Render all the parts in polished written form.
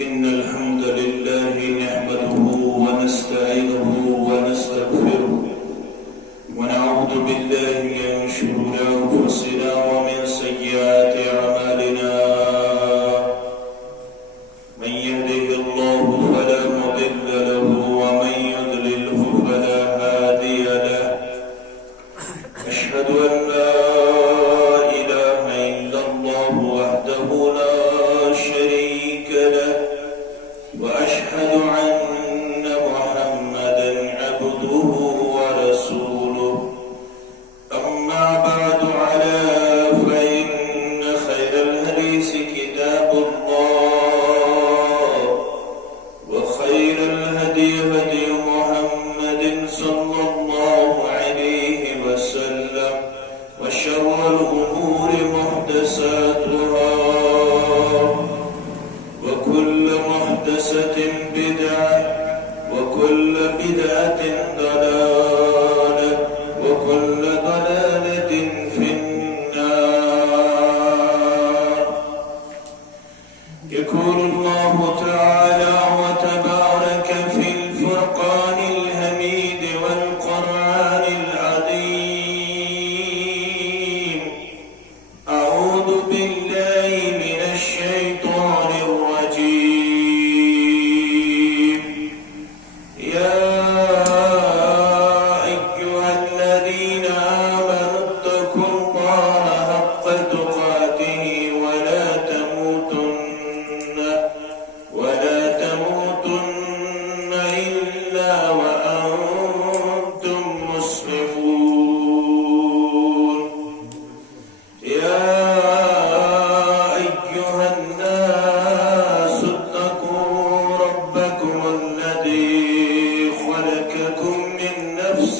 إن الحمد لله نحمده ونستعينه ونستغفره ونعوذ بالله من شرور أنفسنا ومن سيئات أعمالنا من يهده الله فلا مضل له ومن يضلله فلا هادي له أشهد أن لا إله إلا الله وحده لا شريك له وأشهد أن محمدا عبده ورسوله أما بعد فإن خير الحديث كتاب الله وخير الهدي هدي محمد صلى الله عليه وسلم وشر الأمور محدثاتها وكل محدثة بدعة وكل بدعة ضلالة وكل ضلالة في النار. يقول الله تعالى وتبارك في الفرقان الحميد والقرآن العظيم: أعوذ بالله من الشيطان الرجيم. يا أيها الذين آمنوا اتقوا الله حق تقاته ولا تموتن إلا وأنتم مسلمون. يا أيها الناس اتقوا ربكم الذي خلقكم من نفس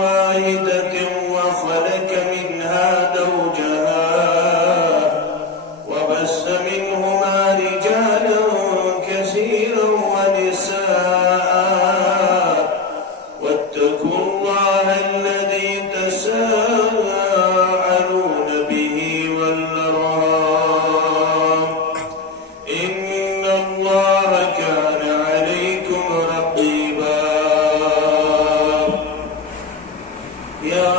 واحدة وخلق منها زوجها وبث منهما رجالا كثيرا ونساء واتقوا الله الذي تساءلون به والأرحام إن الله كان عليكم رقيبا. يا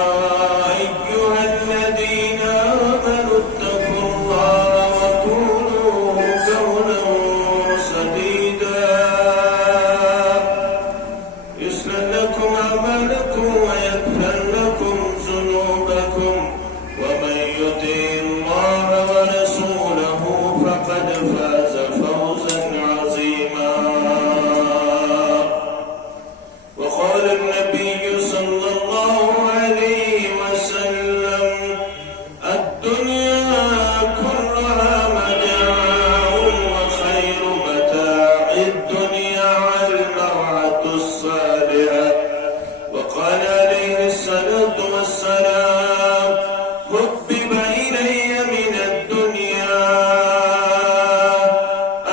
أيها الذين آمنوا اتقوا الله وقولوا قولا سديدا يصلح لكم أعمالكم ويغفر لكم ذنوبكم ومن يطع الله ورسوله فقد فاز فوزا عظيما. وقال النبي صلى الله عليه وسلم: الدنيا كلها متاع وخير متاع الدنيا المرأة الصالحة. وقال عليه الصلاة والسلام: حبب إلي من الدنيا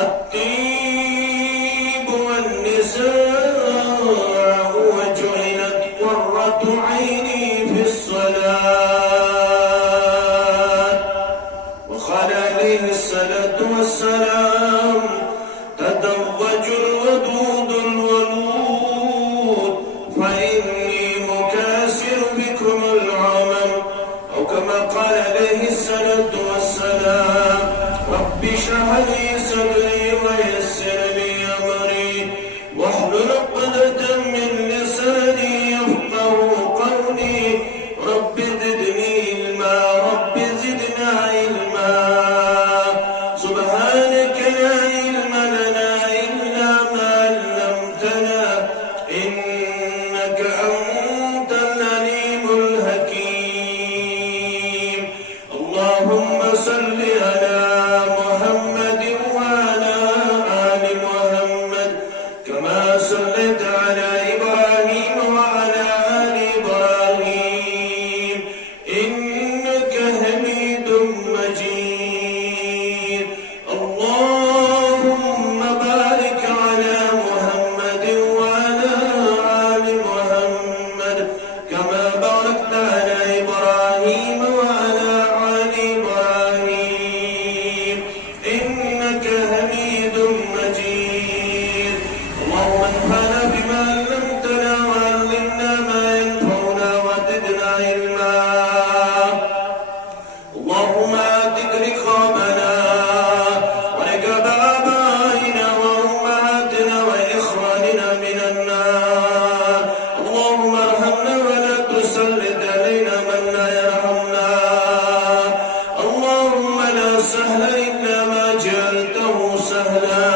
الطيب والنساء وجعلت قرة عيني في الصلاة. وقال عليه الصلاة والسلام: تزوجوا الودود الولود فإني مكاثر بكم العمم. أو كما قال عليه الصلاة والسلام: رب اشرح لي صدري ويسر لي أمري واحلل عقدة من لساني يفقهوا قولي. رب زدني علما رب زدنا علما. سبحانك لا علم لنا إلا ما علمتنا إنك أنت العليم الحكيم. اللهم صل على محمد وعلى آل محمد كما صليت على إبراهيم وعلى آل إبراهيم إنك حميد مجيد. اللهم بارك على محمد وعلى آل محمد كما باركت على إبراهيم وعلى آل إبراهيم السهل إلا ما جعلته سهلا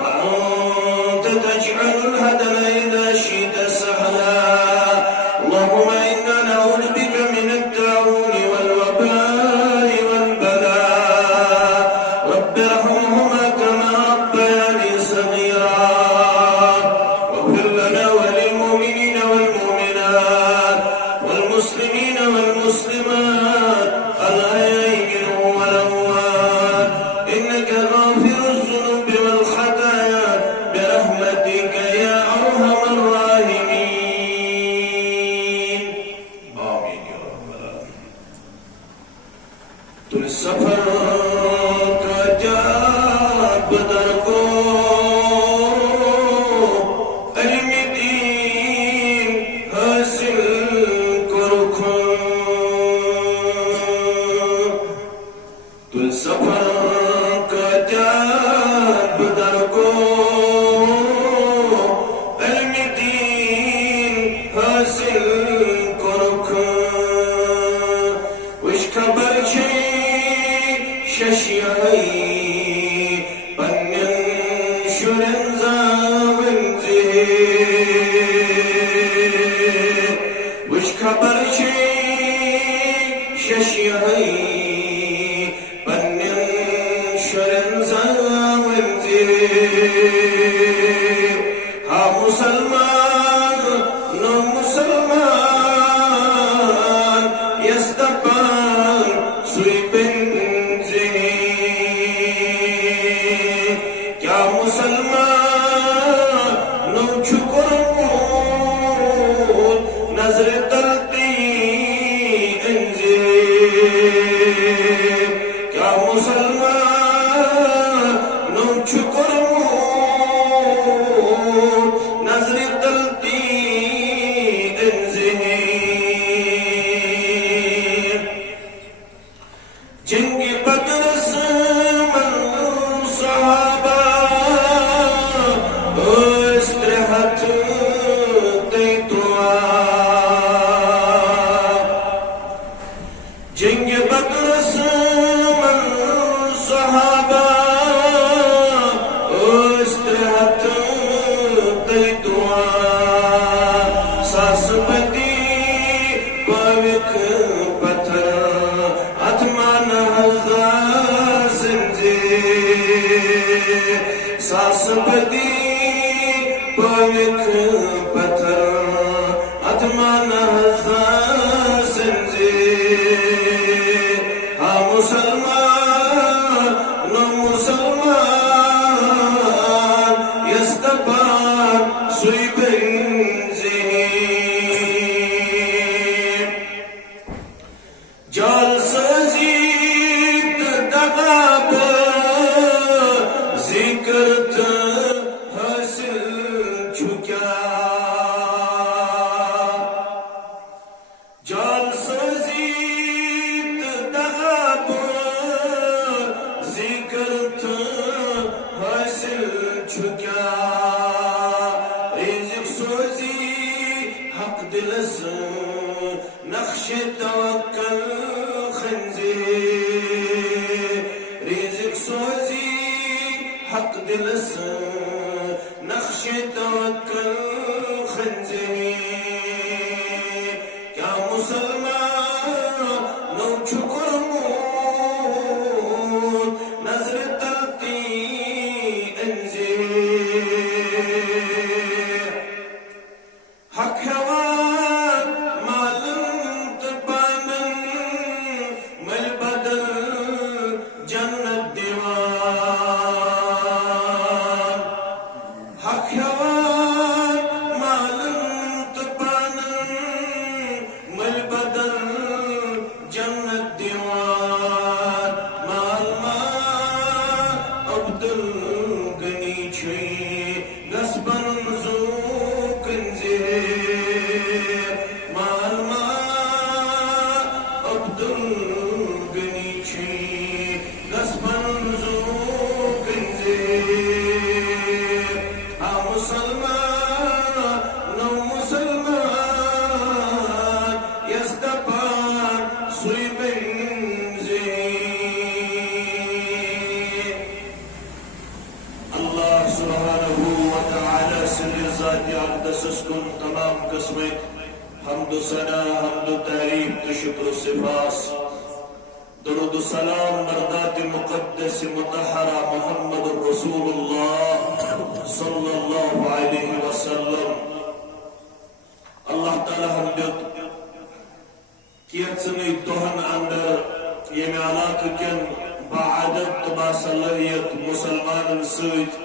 وأنت تجعل الهدم إذا شئت سهلا اللهم إنا نعوذ بك من الطاعون والوباء والبلاء رب ارحمهما كما ربياني صغيرا واغفر لنا وللمؤمنين والمؤمنات والمسلمين والمسلمات الأحياء منهم والأموات إنك غافر الذنوب والخطايا برحمتك يا أرحم الراحمين آمين يا رب العالمين تو سفر کا جاب در کو علم دین حاصل کرکھوں تو سفر کا جاب در کو علم دین حاصل کرکھوں وش خبر چھ ششیائی پنین شرن زاون زی وش خبر چھ ششیائی پنین شرن زاون زی ہاں مسلمان نو مسلمان یستقان سوی کیا مسلمان نو چھکرمون نظر تلتی انزی کیا مسلمان نو چھکرمون نظر تلتی انزی جنگ بدر سمن صحابہ استرحت تیتوا جنگ بدر سمن صحابہ استرحت تیتوا ساس بدی پاوک پتھر اتمان ہزار سنجے ساس بدی پاوک پتھر اتمان ہزار سنجے ہاں مسلمان نو مسلمان یستبان سوی بنزی جال سزید دغاب ذکرت حاصل چکیا جال سزید دغاب درود السلام بردات مقدس مطهرة محمد رسول الله صلى الله عليه وسلم. اللہ تعالیٰ ہم دیت کیچنی دہن اندر یمی علاقہ کن باعدد تبا صلاحیت مسلمان سوید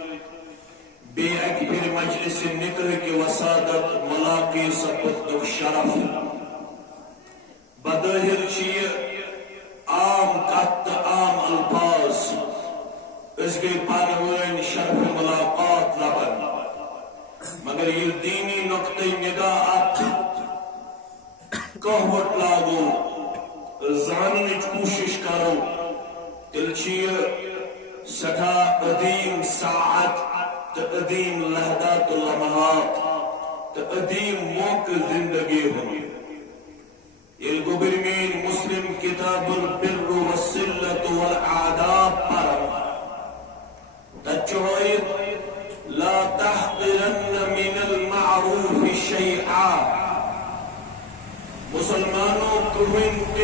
بے اکبر مجلس نکر کی وسادت ملاقی سبت شرف بداہر چیئے عام قط عام الفاظ اس کے پانوین شرف ملاقات لبن مگر یہ دینی نقطہ نگاہت کہوٹ لاگو زاننچ کوشش کرو تلچیہ سٹھا قدیم ساعت تقدیم لحظات اللمحات تقدیم موقع زندگی ہوئی الگبرمین مسلم کتاب البر والصلة والآداب پر تجوید لا تحقرن من المعروف شیئا مسلمانوں کوئنٹ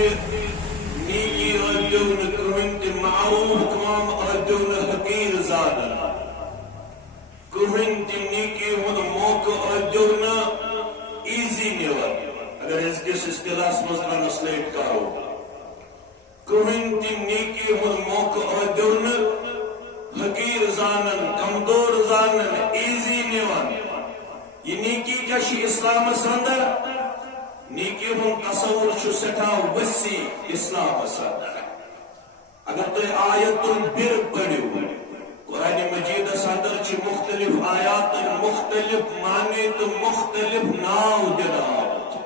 نیکی ردون کوئنٹ معروف کمام ردون حقیر زادن کوئنٹ نیکی ہون موقع ردون ایزی نیور اگر اس کس اصطلاح مزہ نسلیٹ کرو کوئنٹ نیکی ہون موقع ردون حقیر زانن کمدور زانن ایزی نیور یہ نیکی کشی اسلام سندر نیکی ہم تصور چھو سٹھا وسیع اسلام سندر اگر تو آیت البر پڑھو قرآن مجید سندر چھ مختلف آیات مختلف معنی تو مختلف ناو دنابت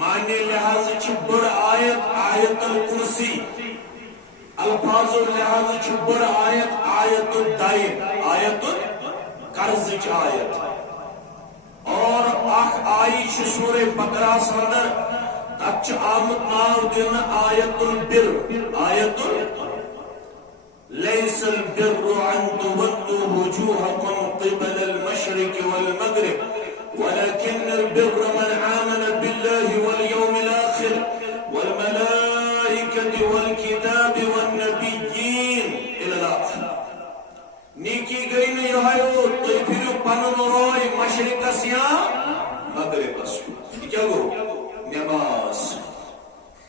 معنی لحاظ چھ بڑ آیت آیت الکرسی الفاظ لحاظ چھ بڑ آیت آیت الدائن آیت القرض چھ آیت اور آئی سورہ بقرہ سندر تچ آمد ناو دن آیت البر آیت لیس البر ان تولوا وجوهكم قبل المشرق والمغرب ولكن البر من آمن بالله واليوم الآخر والملائكة والكتاب والنبيين إلى الآخر نیکی گئی نہیں رہایو تو پھر پنن روئی مشرق سیا مغرب سیا کیا گو نماز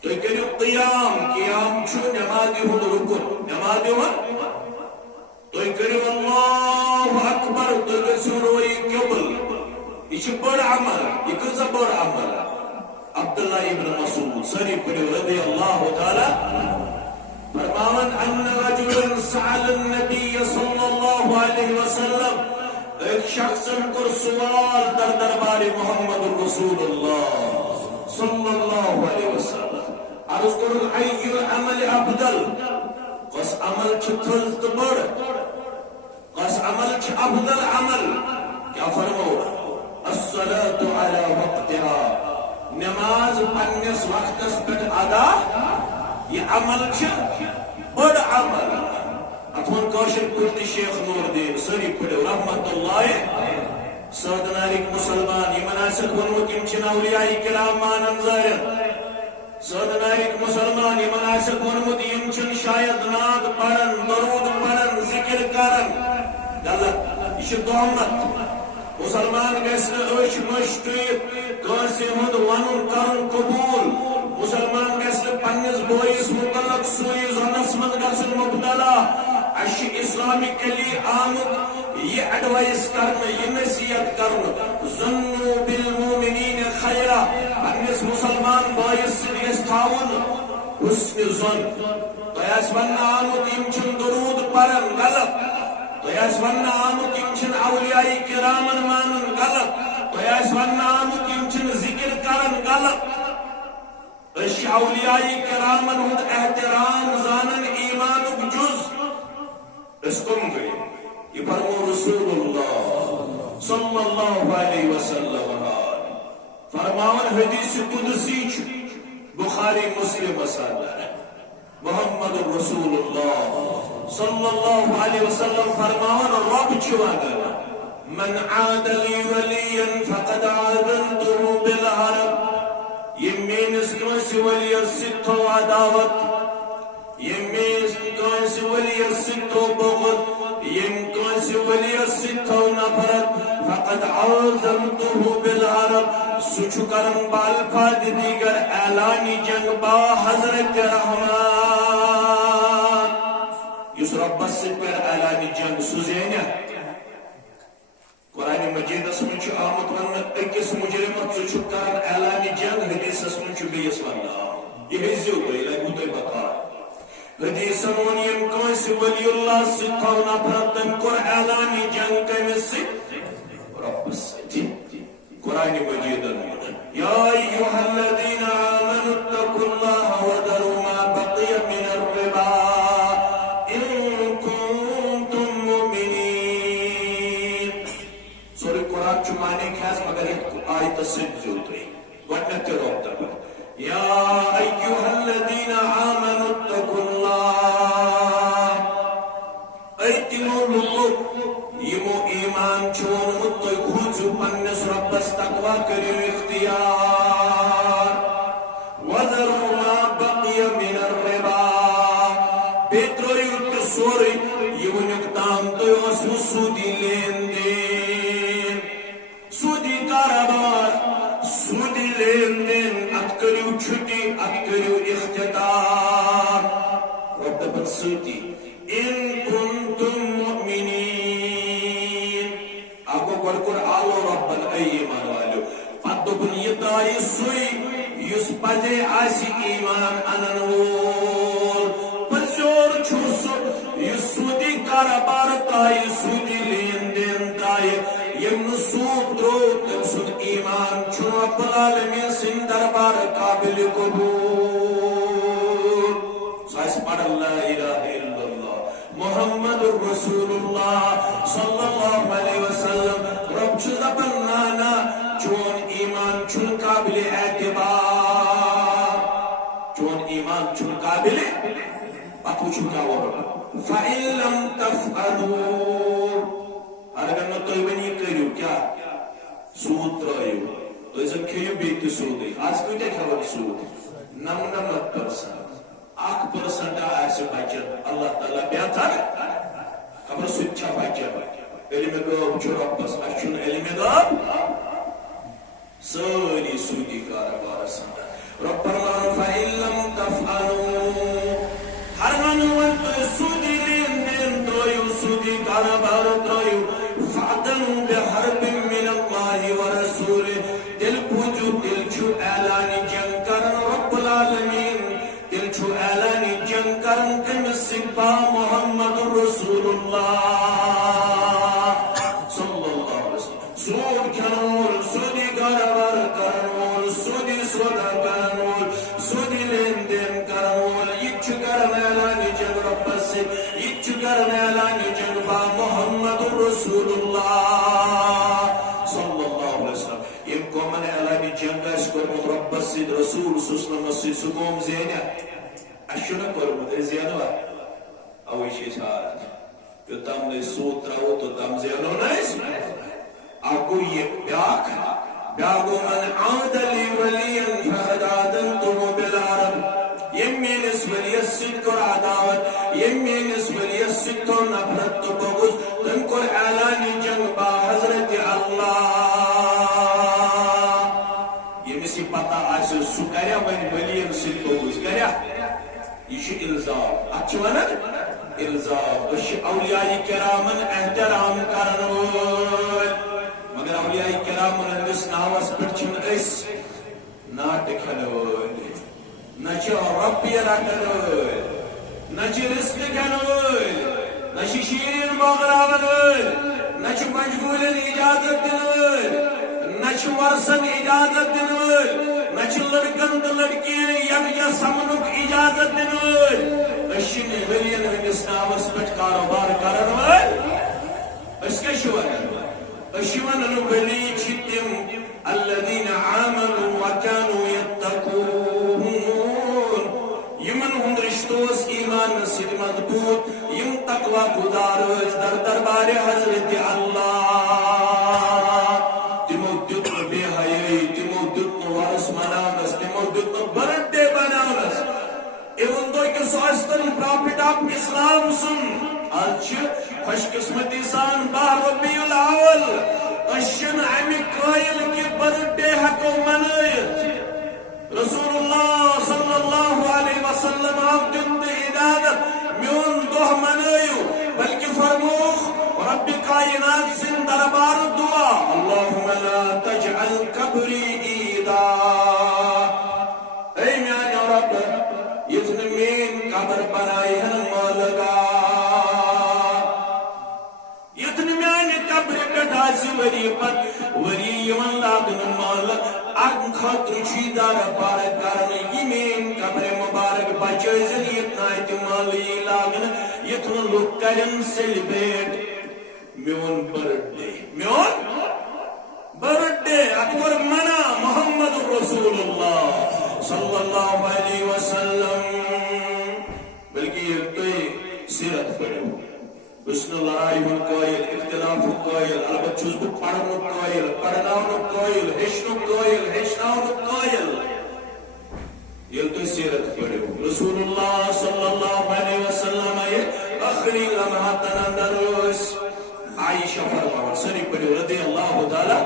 تو کریو قیام چھو نمازی ہون رکن نمازی ہون تو کریو اللہ اکبر تو کسو روئی قبل یہ بڑ عمل یہ کسا بڑ عمل عبداللہ ابن مسعود سری پڑھو رضی اللہ تعالی فرماون ان رجل سأل النبي صلى الله عليه وسلم ایک شخص کر سوال در دربار محمد رسول اللہ صلی اللہ علیہ وسلم عرض کرن ای العمل افضل قس عمل چھتز بڑ قس عمل چھ افضل عمل کیا فرمو الصلاة على وقتها نماز پنس وقتس پٹ ادا یہ عمل چھ بڑ عمل اتون کوشر پورتی شیخ نور دین سری پڑھو رحمت اللہ سادنارک مسلمان یہ مناسک ونوک امچن اولیاء کرام مانن ظاہر سادنارک مسلمان یہ مناسک ونوک امچن شاید ناد پڑھن درود پڑھن ذکر کرن غلط یہ دومت مسلمان گسن اش مشتوی کانسی ہند ونن کرن قبول مسلمان گسن پنس بوئیس مطلق سوئی زنس من گسن مبتلا اش اسلامی کلی آمد یہ ایڈوائس کرنا یہ نصیحت کرنا ظنو بالمومنین خیرہ پنس مسلمان بوئیس سنگس تاون حسن ظن تو ایس وننا آمد امچن درود پرن غلط تو ایس وننا آمد امچن اولیاء کرامن مانن غلط تو ایس وننا آمد امچن ذکر کرن غلط اش اولیاء کرامن ہند احترام زانن ایمانک جز اس کم گئی یہ فرمو رسول اللہ صلی اللہ علیہ وسلم فرماون حدیث قدسی بخاری مسلم مسادر محمد رسول اللہ صلی اللہ علیہ وسلم فرماون رب چوانا من عاد لی ولیا فقد عادنته بالحرب یہ مینس کنسی ولی ستو عداوت يميز كانس ولي الستو بغض يم كانس ولي الستو نفرت فقد عظمته بالعرب سچکرم بالفاد دیگر اعلانی جنگ با حضرت رحمان یس رب پر اعلانی جنگ سوزینہ قرآن مجید اسمن چھ آمد ون اکس مجرمت سچکرم اعلانی جنگ حدیث اسمن چھ بیس ون یہ حضیو تو لگو تو بتا حدیث ون یم کنس ولی اللہ ستھو نفرتن کر اعلانی جنگ کمس رب قرآن مجید یا ایوہ الذین آمنوا اتقوا اللہ وذروا ما بقی من الربا ان کنتم مؤمنین سورہ قرآن چمانے کھاس مگر ایک آیت سب زیوتری وٹنت روب در یا ایوہ الذین آمنوا اتقوا اللہ ایتنو لکو یمو ایمان چون متوی خوچو پنس ربس تقوی کریو اختیار وذروا ما بقی من الربا بیترویو کسوری یونیک تام دویو سودی لین دین سودی کاربار سودی لین دین ات کریو چھٹی ات کریو اختیار رب بنسوتی ان کنتم مؤمنین آگو گڑکر آلو ربن ایمان والو فدبن یدائی سوئی یس پدے آسی ایمان اننور پسور چھوسو یس سودی کاربار تائی سودی لین دین تائی یم سود رو تم سود ایمان چھنو اپلالمی سندربار قابل قبول سائس پڑھ اللہ الہ الا اللہ محمد رسول اللہ صلی اللہ علیہ وسلم رب چزبن نانا چون ایمان چون قابل اعتبار چون ایمان چون قابل پتو چکا ورد فَإِن لَمْ تَفْعَلُوا اگر نہ تو ونی کریو کیا سود ترائیو تو اسم کھیو بیت سودی آج کوئی تے کھوڑ سود 99% 1% آئیسے بچت اللہ تعالیٰ بیاتر خبر سچا بچت علم گاب جو ربس اچھن علم گاب ساری سودی کاربار سندر رب فرمان فَإِن لَمْ تَفْعَلُوا ہرگن وقت سودی لین دین ترائیو سودی کاربار ترائیو فَعْدَنُوا بِحَرْبٍ مِّنَ اللَّهِ وَرَسُولِهِ دل پوچو دل چھو اعلانی جنگ کرن رب العالمین دل چھو اعلانی جنگ کرن کم سپا محمد رسول اللہ صلی اللہ علیہ وسلم سود کھنول سودی گاربار کرنول سودی سودا کرنول سودی لین دین کرنول یچ کرن اعلانی جنگ رب سے یچ کرن اعلانی جنگ با محمد رسول اللہ صلی اللہ علیہ وسلم یم کومن اعلانی جنگ اس کرمت رب سید رسول سسلم سید سکوم زینیا اشنا کرمت زینوا اوشی ساتھ جو تم نے سود راو تو تم زینو نیس آگو یہ بیاگو من عاد لی ولیا فقد عادلتم بالعرب یمین اس ولی الصدق اور عداوت یمین اس ولی الصدق اور نفرت و بغض تم کو اعلانی جنگ با حضرت اللہ یہ مسی پتہ آسے سکریا ون ولی الصدق بغض کریا یہ چھ الزام اچھا ونہ الزام اش اولیاء کرامن احترام کرن وول مگر اولیاء کرامن اس ناوس پٹھ چھن اس ناٹ کھن وول نچ ربی رٹن وول نچ رزق کھن وول نچ شیرین بغراون وول نچ مجبولن اجازت دن وول نچ ورسن اجازت دن وول نچ لڑکن تو لڑکین یکجا سمنک اجازت دن وول اشن ولین ہندس نامس پٹھ کاروبار کرن وول اس کے شوان اشوان ولی چھ تم الذین آمنوا وکانوا یتقون یمن ہند رشتوس ایمان نصیب مضبوط یم تقوی گزار در دربار حضرت اللہ تمو دیتن بے حیائی تمو دیتن ورس منانس تمو دیتن برڈے بنانس ایون دو کہ سوستن پرافٹ آف اسلام سن آج خوش قسمتی سان 12 ربیع الاول اشن امی قائل کی برتھ ڈے ہکو منائت رسول اللہ صلی اللہ علیہ وسلم آپ دن عدادت میون دہ منائیو بلکہ فرموخ رب کائنات سن دربار دعا اللہم لا تجعل قبری عیدا اے میان رب یتن مین قبر بنائی ہن مولگا یتن میان قبر کٹاسی وری پت وری یمن لاغن مول اگ خطر چی دربار کرن یمین قبر مبارک بچائزن یتنا اتمالی لاغن یتن لوگ کرن سیلیبریٹ میون برتھ ڈے اکبر منا محمد رسول اللہ صلی اللہ علیہ وسلم بلکہ یہ تو سیرت پڑھو بسن لڑائی ہن قائل اختلاف قائل البت چھس بہ پڑھن قائل پڑھناون قائل ہیچن قائل ہیچناون قائل یہ تو سیرت پڑھو رسول اللہ صلی اللہ علیہ وسلم یہ آخری لمحات اندر عائشہ فرماؤں سری پڑھو رضی اللہ تعالی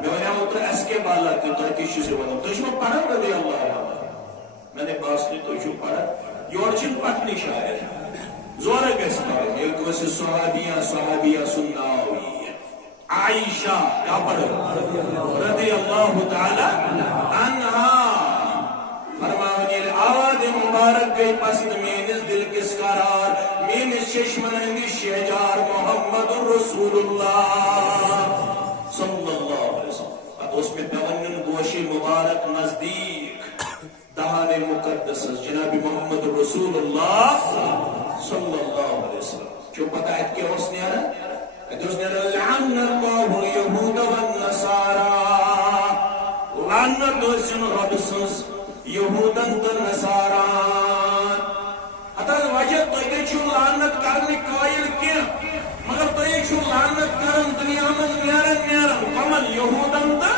میں ونیا ہوتا اس کے بالا کی ترکیشی سے ونیا تو شما پڑھا رضی اللہ تعالی میں نے باس لی تو شما پڑھا یورچن پٹنی شاید زورہ کیسے پڑھا ایک ویسے صحابیہ سننا ہوئی عائشہ کیا پڑھو رضی اللہ تعالی عنہا فرماؤں یہ آواز مبارک گئی پست مینس دل کس قرار مینس چشمن ہندی شہجار محمد رسول اللہ صلی اللہ علیہ وسلم اب اس میں پیونن گوشی مبارک نزدیک دہان مقدس جناب محمد رسول اللہ صلی اللہ علیہ وسلم جو پتہ ہے کہ اس نے لعن اللہ اليہود والنصارى لعنت دوسن رب سنس یہودن تو نصاران اتر وجہ تو یہ چھو لعنت کرنے قائل کیا مگر تو یہ چھو لعنت کرن دنیا میں نیرن کمن یہودن تو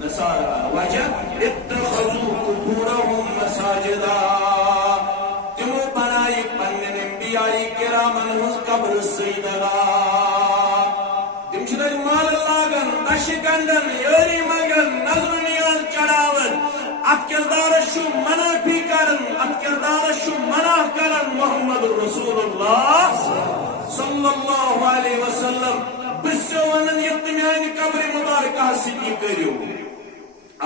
نصاران وجہ اتخذوا قبورهم مساجدا تمو بنائی پنن انبیاء کرامن ہز قبر سیدگا تم چھدر مال لاغن دش گندن یاری مگن نظر نیاز چڑاون ات کردار شو منع بھی کرن ات کردار شو منع کرن محمد رسول اللہ صلی اللہ علیہ وسلم بسو ونن یتمیانی قبر مبارکہ سکی کریو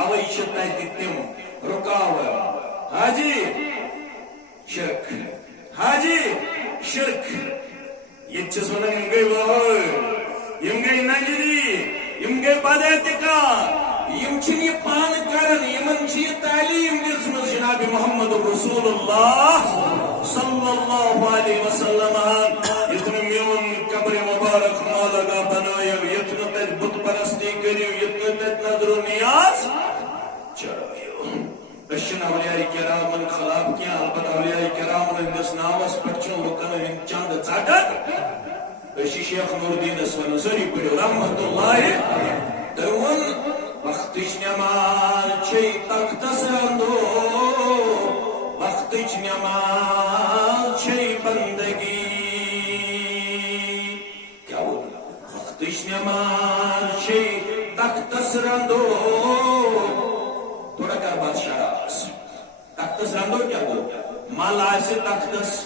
اوئی شتائی دیتیم رکاوہ حاجی شرک حاجی شرک یہ چیز ونن یم گئی وہائی یم گئی نجری یم گئی بدیتکا یم چھن یہ پان کرن یمن چھ یہ تعلیم دسمت جناب محمد رسول اللہ صلی اللہ علیہ وسلم یتن میون قبر مبارک مالگا بنایا یتن تج بت پرستی کریو یتن تج نظر و نیاز چڑھائیو اشن اولیاء کرامن خلاب کیا البت اولیاء کرامن اندس نامس پرچن لکن چند چاٹک اشی شیخ نور دین اسوان سری پڑھو رحمت اللہ درون وقتش نماز چی تختس رندو وقتش نماز چی بندگی کیا بولا وقتش نماز چی تختس رندو تھوڑا کیا بات شراس تختس رندو کیا بولا مالا سے تختس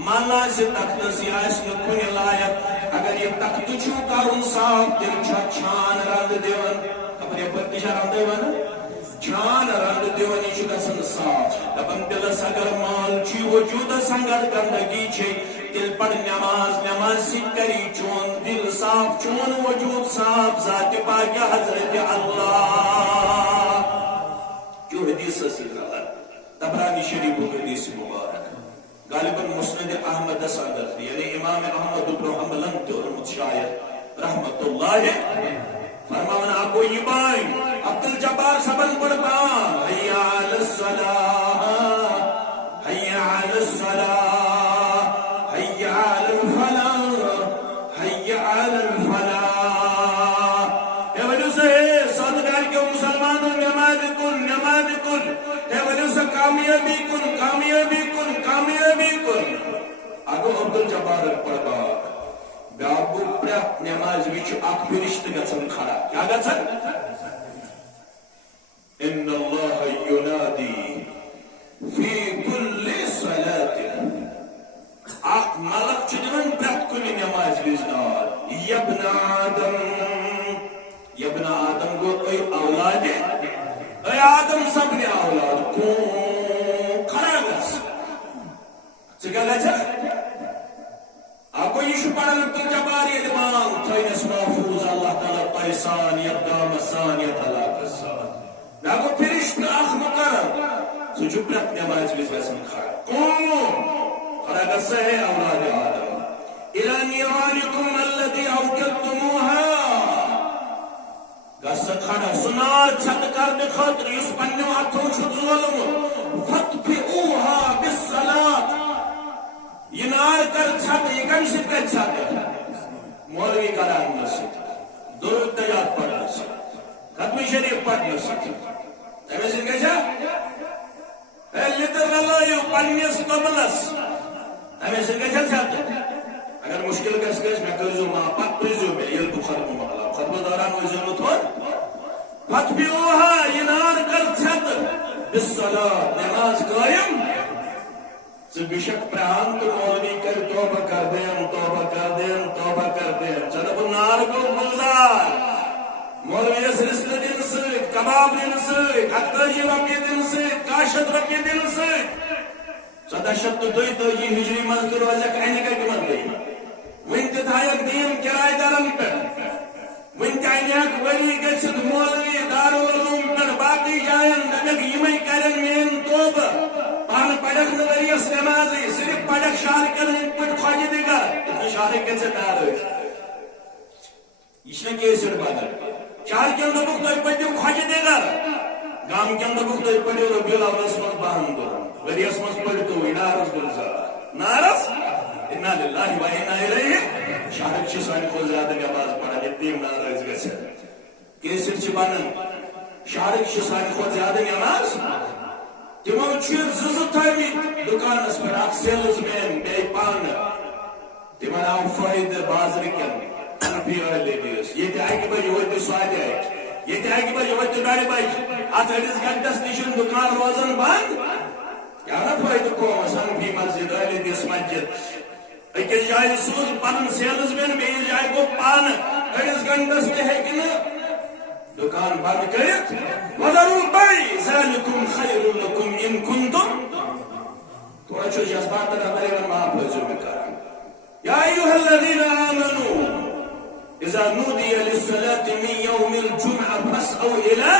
مالا سے تختس یا اس نکن لائق اگر یہ تخت چھو کرن صاحب دل چھان رند دیون اپنے پرتشہ رند دیون چھان رند دیون یہ گسن صاحب دبن دلس اگر مال چی وجود سنگر گندگی چھے دل پڑ نماز سی کری چون دل صاحب چون وجود صاحب ذات پاک حضرت اللہ جو حدیث سے تبرانی شریف و حدیث مبارک غالباً مسند احمد صادر یعنی امام احمد بن حنبل شاید رحمت اللہ فرمانا آپ کو یہ بائیں عبد الجبار سبن پڑھتا حی علی الصلاة حی علی الصلاة حی علی الفلاح حی علی الفلاح اے وجہ سے صدقال کے مسلمانوں نماز کن اے وجہ سے کامیابی کن اگو عبدالجبار پربار بیابو پریت نماز ویچو اک پرشت گژھن کھڑا کیا گژھن ان اللہ ینادی فی کل صلاۃ اک ملک چھ دِوان پریت کُنہِ نماز وِز ناد یبن آدم گو اے اولاد اے آدم سبن اولاد کون کھڑا گژھ ژٕ کیٛاہ گژھکھ اکو یہ پڑھن عبدالجبار ییٚلہِ مانگ تھٲینس محفوظ اللہ تعالیٰ تۄہہِ سان یتھ گامس سان یتھ علاقس سان مےٚ گوٚو فرشتہٕ اکھ مُقرر سُہ چھُ پرٛٮ۪تھ نمازِ وِزِ گژھان کھڑا کھڑا گژھ سا ہے اولاد آدم الی نیرانکم الذی اوکلتموها گژھ سا کھڑا سُہ نار ژھٮ۪تہٕ کرنہٕ خٲطرٕ یُس پننیو اتھو چھُ زولمُت فاطفئوها بالصلاۃ یہ نار کر چھت یہ کم سے کر چھت مولوی کران نسید درود تیاد پڑھنا سید ختم شریف پڑھنا سید تمہیں سے کہا اے لیتر اللہ یو پنیس قبلس تمہیں سے کہا چھت اگر مشکل کس میں کرزو ماں پت پریزو میں یہ تو ختم مغلا ختم دوران ہوئی ضرورت ہو پت بھی اوہا یہ نار کر چھت بالصلاة نماز قائم بشک پران تو مولوی کر توبہ کر دیں چلو نار کو گلزار مولوی اس رسل دن سے کباب دن سے اکتاجی رپی دن سے کاشت رپی دن سے 1402 ہجری مذکر وزک اینی کا کمت گئی ونت تھایک دین کرائے دارن پر ونت اینیک وری گچت مولوی دارالعلوم پر باقی جائن نبک یمائی کرن مین توبہ پان پڑک نوریس نمازی صرف پڑک شارک کرن پٹ خواجی دیگا اتنی شارک کن سے تیار ہوئی اشنا کیسر بادر شارک کن دبک تو پٹیو خواجی دیگا گام کن دبک تو پٹیو ربی اللہ اسمت باہم دو وریس مس پڑتو نارس گلزار نارس انا للہ و انا الیہ شارک چھ سانی کو زیادہ نماز پڑھا اتنیم نارس گسر کیسر چھ بانن شارک چھ سانی کو زیادہ نماز تمو زز تھمت دکانس پہ اخ سیلز مین بی پان تمن آو فائدہ بازر کن بیس یہ اکہ بجے وت سواد یہ اکہ بجے وت ڈڑ بج ات أڑس گنٹس نشن دکان روزان بند کیا نا فائدہ قومس ہنفی مسجد اہل دس مسجد اکس جائے سوز پن سیلز مین بیس جائے گو پان أڑس گنٹس تہ ہیکہ دکان بند کرت وذروا البيع ذلكم خير لكم ان كنتم تھوڑا چھو جذبات نہ کرے گا معاف ہو کرا یا ایھا الذين امنوا اذا نودي للصلاه من يوم الجمعه فاسعوا الى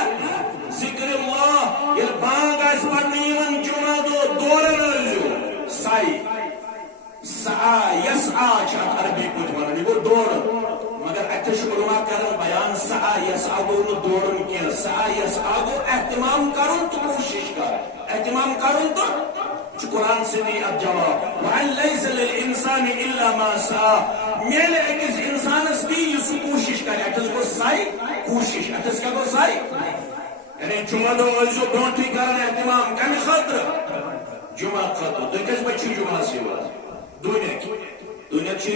ذكر الله البانگ اس پڑھنی من جمعہ دورن رجو سعى يسعى چھ عربی پٹ ونن یہ دور مگر اتش علماء کرن بیان سعى يسعى گو دورن کی سعى يسعى گو اہتمام کرن تو کوشش کر اہتمام کرن تو قرآن سے دی اب جواب وَأَن لَيْسَ لِلْإِنسَانِ إِلَّا مَا سَعَى میل ایکس انسانس بھی یہ کوشش کرے اتس گو سائی کوشش اتس کیا گو سائی یعنی جمعہ دو عزو برونٹی کرن اہتمام کمی خطر جمعہ خطر تو کس بچی جمعہ سے ہوا دنیا کی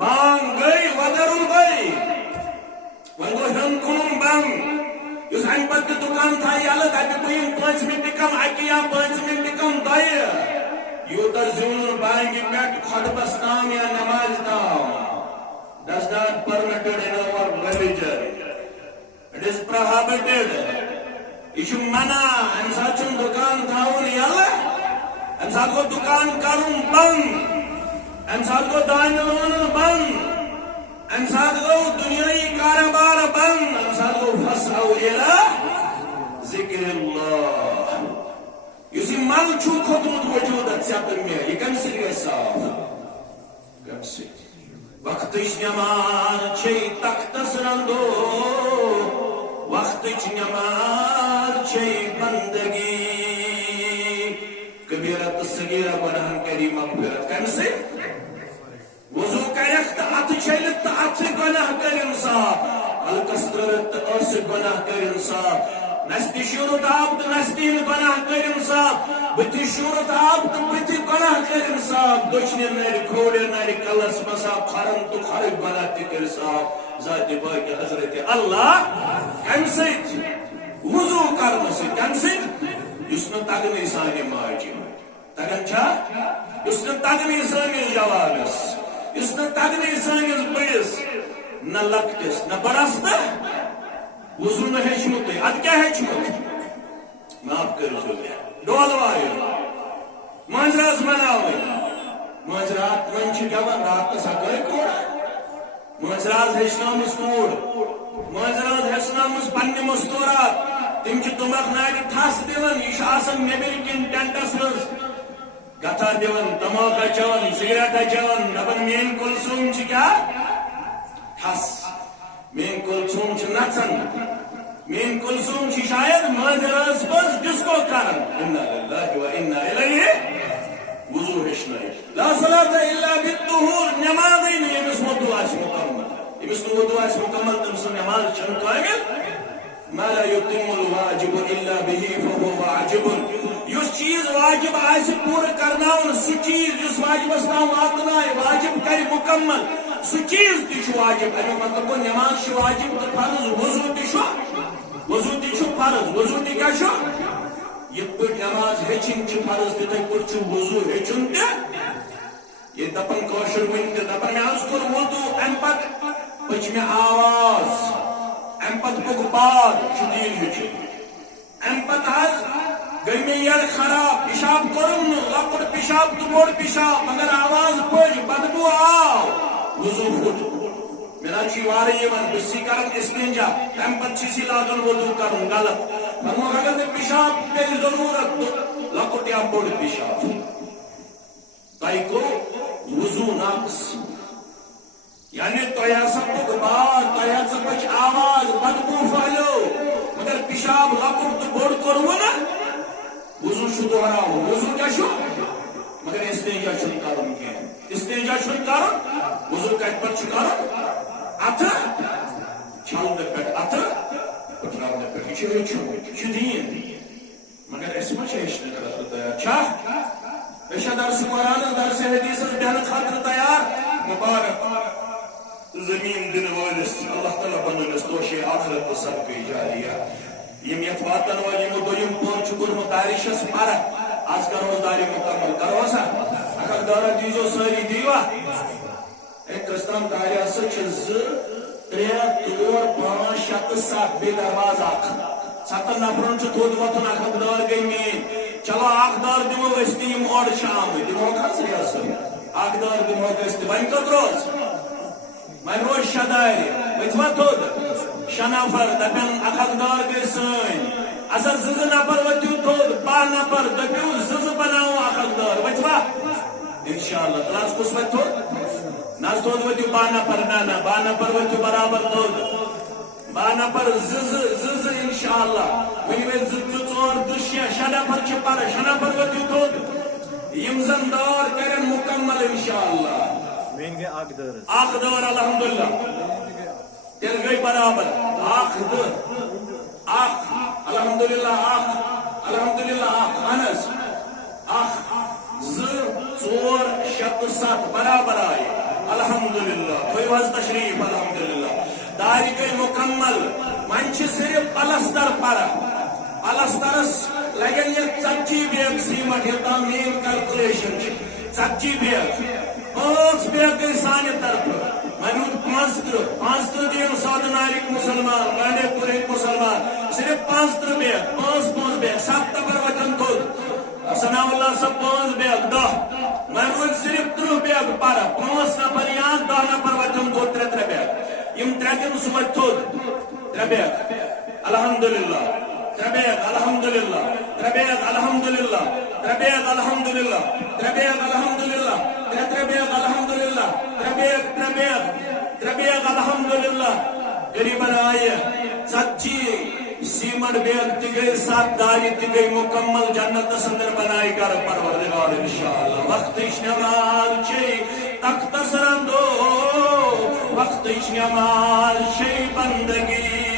بانگ گئی ودر گئی ونگو ہم کنون بانگ اس ان پت دکان تھا یالہ تک بہن 5 منٹ کم اکی یا 5 منٹ کم دائے یوتر زیون بانگ پیٹ خطبس تام یا نماز تام does not permitted in our religion. It is prohibited. Ishu mana ansachun dukan thaun yalla ansat ko dukan karun band ansat ko dainalon band ansat ko dunyai karobar band ansat ko fasau ila zikrullah. You see mal chu khutmut wujudat sapin me you can see yourself come see وقت نماز چھ تختس رندو وقت نماز چھ بندگی کبیرت صغیرہ گناہ کری مغفرت کم سے وضو کرت ات چھلت ات گناہ کرن صاف الکسترت اس گناہ کرن صاف نستی شورت آب تو نستی گناہ کرم صاحب بتی شورت آب تو بتی گناہ کرم صاحب دشنی ناری کھوڑی ناری کلس مساب خرم تو خرب گناہ تکر صاحب ذات باقی حضرت اللہ کم سیت وضو کرنے سے کم سیت یسن تگنی سانی ماجی تگن چھا یسن تگنی سانی جوانس یسن تگنی سانی بڑس نہ لکٹس نہ بڑس نا وضو نہ ہیچمت اد کیا ہیچمت معاف کر سویا ڈول وایو منزراز مناوی منزرات منچ گوان رات سکے کوڑا منزراز ہیچنامس کوڑ منزراز ہیچنامس پنہ مستورات تم چھ تمبک ناری ٹھس دیون یہ آسان نیبر کن ٹینٹس مز گتھا دیون تماکہ چون سگریٹا چون دپان مین کلثوم چھ کیا ٹھس مین کلثوم چھ نچن مین کلثوم چھ شاید منزراز پز ڈسکو کرن انا للہ و انا الیہ وضو ہیچنائی لا صلاة الا بالطہور نماز ہی نہیں امس وضو آس مکمل امس وضو آس مکمل تم سے نماز چن کامل ما لا يتم الواجب الا به فهو واجب یس چیز واجب آس پور کرناون سو چیز یس واجب تام واتن واجب کر مکمل سو چیز تہ واجب امی مطلب گو نماز چھ واجب تو فرض وضو تہ فرض وضو تہ کیا چھ یہ پٹ نماز ہیچن چھ فرض تہ پٹ چھ وضو ہیچن تہ یہ دپن کوشر ون تہ دپن میں اس کور وضو ام پت پچ میں آواز ام پت پک باد شدید ہیچن ام پت حض گئی میں یہ خراب پیشاب کرن لکڑ پیشاب تو بوڑ پیشاب مگر آواز پڑ بدبو آو وضو پھٹ میرا چی واری یمن بسی کرن استنجا ام پت چیسی لاگن وضو کرن غلط فرمو اگر پیشاب پہ ضرورت تو لکڑ یا بوڑ پیشاب تائی کو وضو ناقص یعنی تویا سب بعد تویا سب آواز بدبو پھیلو مگر پیشاب لکڑ تو بوڑ کرو نا وضو شو دوہراو وضو کیا شو مگر استنجا چھن کرن کے استنجا چھن کرن وضو کٹ پر چھکارن ات چھالنے پہ ات پٹرانے پہ یہ چھو دین مگر اس میں چیشنے خاطر تیار چھا اشا درس قرآن درس حدیث بیان خاطر تیار مبارک زمین دن والس اللہ تعالیٰ بننس توشی آخرت سب کی جاریہ یم یت واتن والیم دویم پور چکر مدارشس پارا آج کروز داری مکمل کرو سا اگر دارا دیزو ساری دیوا ایک کسترم داری سچ ترے تور پانچ شت سات بے درواز آخ ستن نفرن چھ تھود وطن اخ دار گئی مین چلو آخ دار دمو گستی یم اور شام دمو کھس ریاست آخ دار دمو گستی وین کت روز وین روز شداری ویتوا تود شنافر دپن اخ دار گئی سین اثر زز نفر وتیو تود با نفر دپیو زز بناو اخ دار ویتوا انشاءاللہ تلاس کس وقت تود ناز تود وتیو با نفر نانا با نفر وتیو برابر تود با نفر زز انشاءاللہ ونی وی زز ژور دشیا شنا پر چھ پر شنا پر وتیو تود یم زن دار کرن مکمل انشاءاللہ وین گے آخ دور الحمدللہ تیل گئی برابر آخ الحمدللہ آخ انس آخ ژور شت سات برابر آئے الحمدللہ کوئی وز تشریف الحمدللہ داری گئی مکمل منچ صرف پلستر پر پلسترس لگن یہ ژتجی بیگ سیمٹ یہ تعمیر کیلکولیشن ژتجی بیگ پانچ بیگ گئی سانہ طرف محمود 5 دین سعود نارک مسلمان گانڈے پور ایک مسلمان صرف 5 بیگ 5 بیگ 7 نفر وطن تھود ثناء اللہ سب 5 بیگ 10 محمود صرف 3 بیگ پر 5 نفر یہاں 10 نفر وطن تھود 3 بیگ یم 3 دن صبح تھود 3 بیگ الحمدللہ 3 بیگ الحمدللہ 3 بیگ الحمدللہ 3 بیگ الحمدللہ 3 بیگ الحمدللہ 3 بیگ الحمدللہ 3 بیگ الحمدللہ قریباً آئے 70 سیمٹ بیگ تی گئی 7 داری تی گئی مکمل جنت سندر بنائی کر پروردگار انشاءاللہ وقت اشنمال چی تخت سرندو وقت اشنمال چی بندگی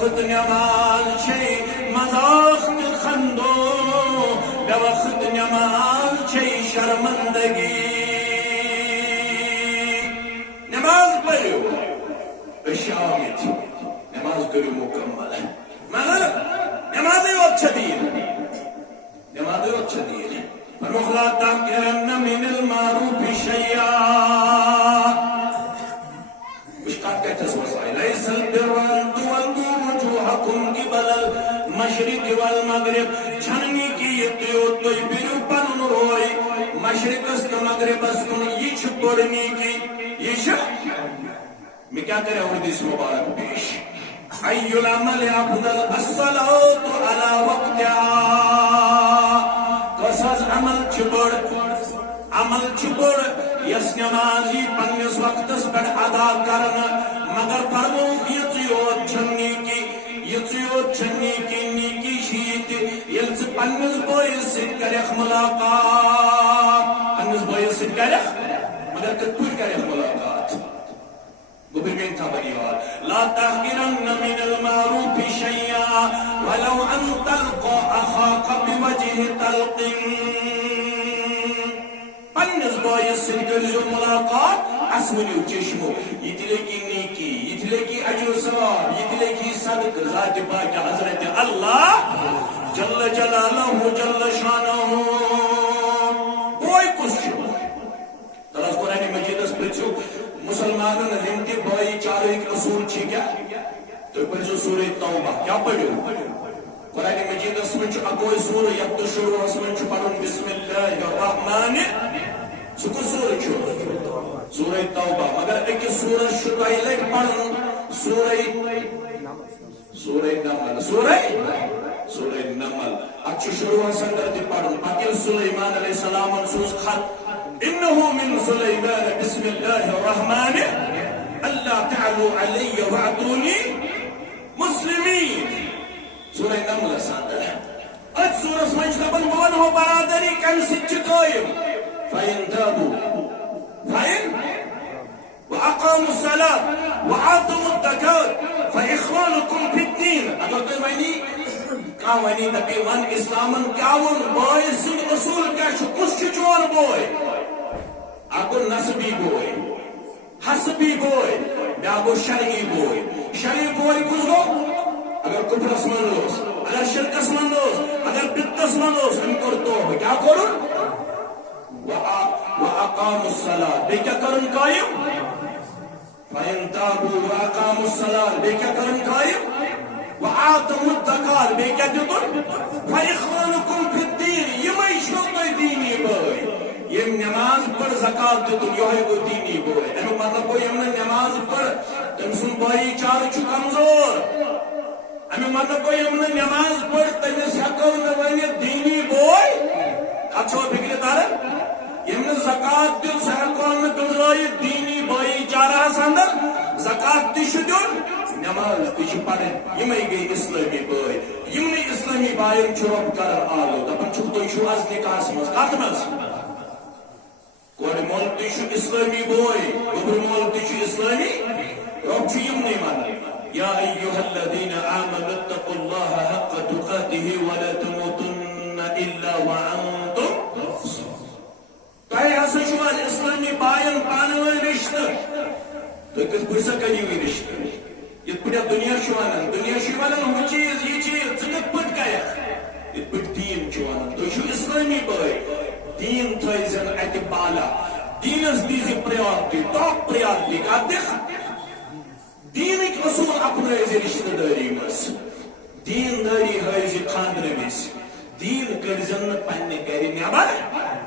وقت نماز چھے مذاق تو خندو بے وقت نماز چھے شرمندگی نماز پڑھو اشامت نماز کرو مکمل مگر نمازی وقت دین نمازی وقت دین فنخلا تحقرن من المعروف شیئا مشکات کہتے ہیں سوسائی لیس البر ان تولوا وجوہکم قبل المشرق والمغرب چھننی کی یتیو توی بیرو پن روئی مشرق است مغرب است یہ چھ پڑھنی کی یہ شک میں کیا کرے حدیث مبارک پیش ای العمل افضل الصلاة على وقتها کساز عمل چبڑ یس نمازی پنیس وقتس پر ادا کرنا مگر فرمو یچیوت چھنی کی نیکی شیط یلس پنیس بوئیس سے کرخ ملاقات پنیس بوئیس سے کرخ مگر کتور کرخ ملاقات گبرمین تھا بنیوار لا تحقرن من المعروف شیئا ولو ان تلقى اخاك بوجه طلق پنس بوئیس سے کرزو ملاقات اسمنیو چشمو یہ کی نیکی یہ کی اجر ثواب یہ کی صدق ذات پاک حضرت اللہ جل جلالہ جل شانہ کوئی کچھ تلاس قرآن مجید اس پرچو مسلمانوں نے ہمتی بھائی چاروں ایک اصول چھی کیا تو پرچو سورہ توبہ کیا پڑھو قرآن مجید اس میں چھو اکوئی سورہ یکتو شروع اس میں چھو پڑھن بسم اللہ الرحمن سکو سورہ چھو سورہ توبہ مگر ایک سورہ شروعی لگ پڑھن سورہ نمل اچھو شروع سندر دی پڑھن پاکل سلیمان علیہ السلام منسوس خط انہو من سلیمان بسم اللہ الرحمن اللہ تعالو علی وعدونی مسلمین سورہ نمل ساندر اچھ سورہ سمجھنبن بونہو برادری کم سچ قائم فَإِن تَابُوا وَأَقَامُوا الصَّلَاةَ وَآتَوُا الزَّكَاةَ فَإِخْوَانُكُمْ فِي الدِّينِ اگر تو معنی کیا ونی دبی ون اسلامن کیا ون بوئے سن اصول کیا چھو کس چون بوئے اگر نسبی بوئے حسبی بوئے بیاگو شرعی بوئے شرعی بوئے کس گو اگر کفرس منوس اگر شرکس منوس اگر بدتس منوس ہم کرتو کیا کرن وَأَقَامُوا الصَّلَاةَ بے کیا کرن قائم فَإِن تَابُوا وَأَقَامُوا الصَّلَاةَ بے کیا کرن قائم وَآتَوُا الزَّكَاةَ بے کیا دیتن فَإِخْوَانُكُمْ فِي الدِّينِ یہ میں شوقی دینی بھائی یہ نماز پر زکاة دیتن یہ وہ دینی بھائی انہوں مطلب کوئی ہم نے نماز پر تم سن بھائی چار چھو کمزور ہمیں مطلب کوئی ہم نے نماز پر تم سے حقوں میں دینی بھائی اچھو فکر دارن یمن زکاة دیو سہرکون میں گزرائی دینی بائی چارہ سندر زکاة دیشو دیون نماز دیشو پڑھیں یمیں گئی اسلامی بائی یمنی اسلامی بائی چھوڑب کرر آلو دپن چھوڑ دیشو از نکاس مز کاتمز کوئی مول دیشو اسلامی بائی گبر مول دیشو اسلامی رب چھو یمنی من یا ایوہ الذین آمنوا اتقوا اللہ حق تقاته ولا تموتن الا وانتم تۄہہِ ہسا چھُ آز اسلامی باین پانہٕ ؤنۍ رشتہٕ تُہۍ کِتھ پٲٹھۍ سا کٔرِو یہِ رشتہٕ یِتھ پٲٹھۍ دُنیا چھُ ونان ہُہ چیٖز یہِ چیٖز ژٕ کِتھ پٲٹھۍ کرکھ یِتھ پٲٹھۍ دیٖن چھُ ونان تُہۍ چھِو اسلامی بٲے دیٖن تھٲیزٮ۪ن اَتہِ بالا دیٖنس دیٖزِ پریارٹی ٹاپ پریارٹی کتھ دِکھ دیٖنٕکۍ اصوٗل اپنٲیزِ رشتہٕ دٲری منٛز دیٖن دٲری ہٲیزِ خانٛدرٕ وِزِ دیٖن کٔرزٮ۪ن نہٕ پننہِ گرِ نٮ۪بر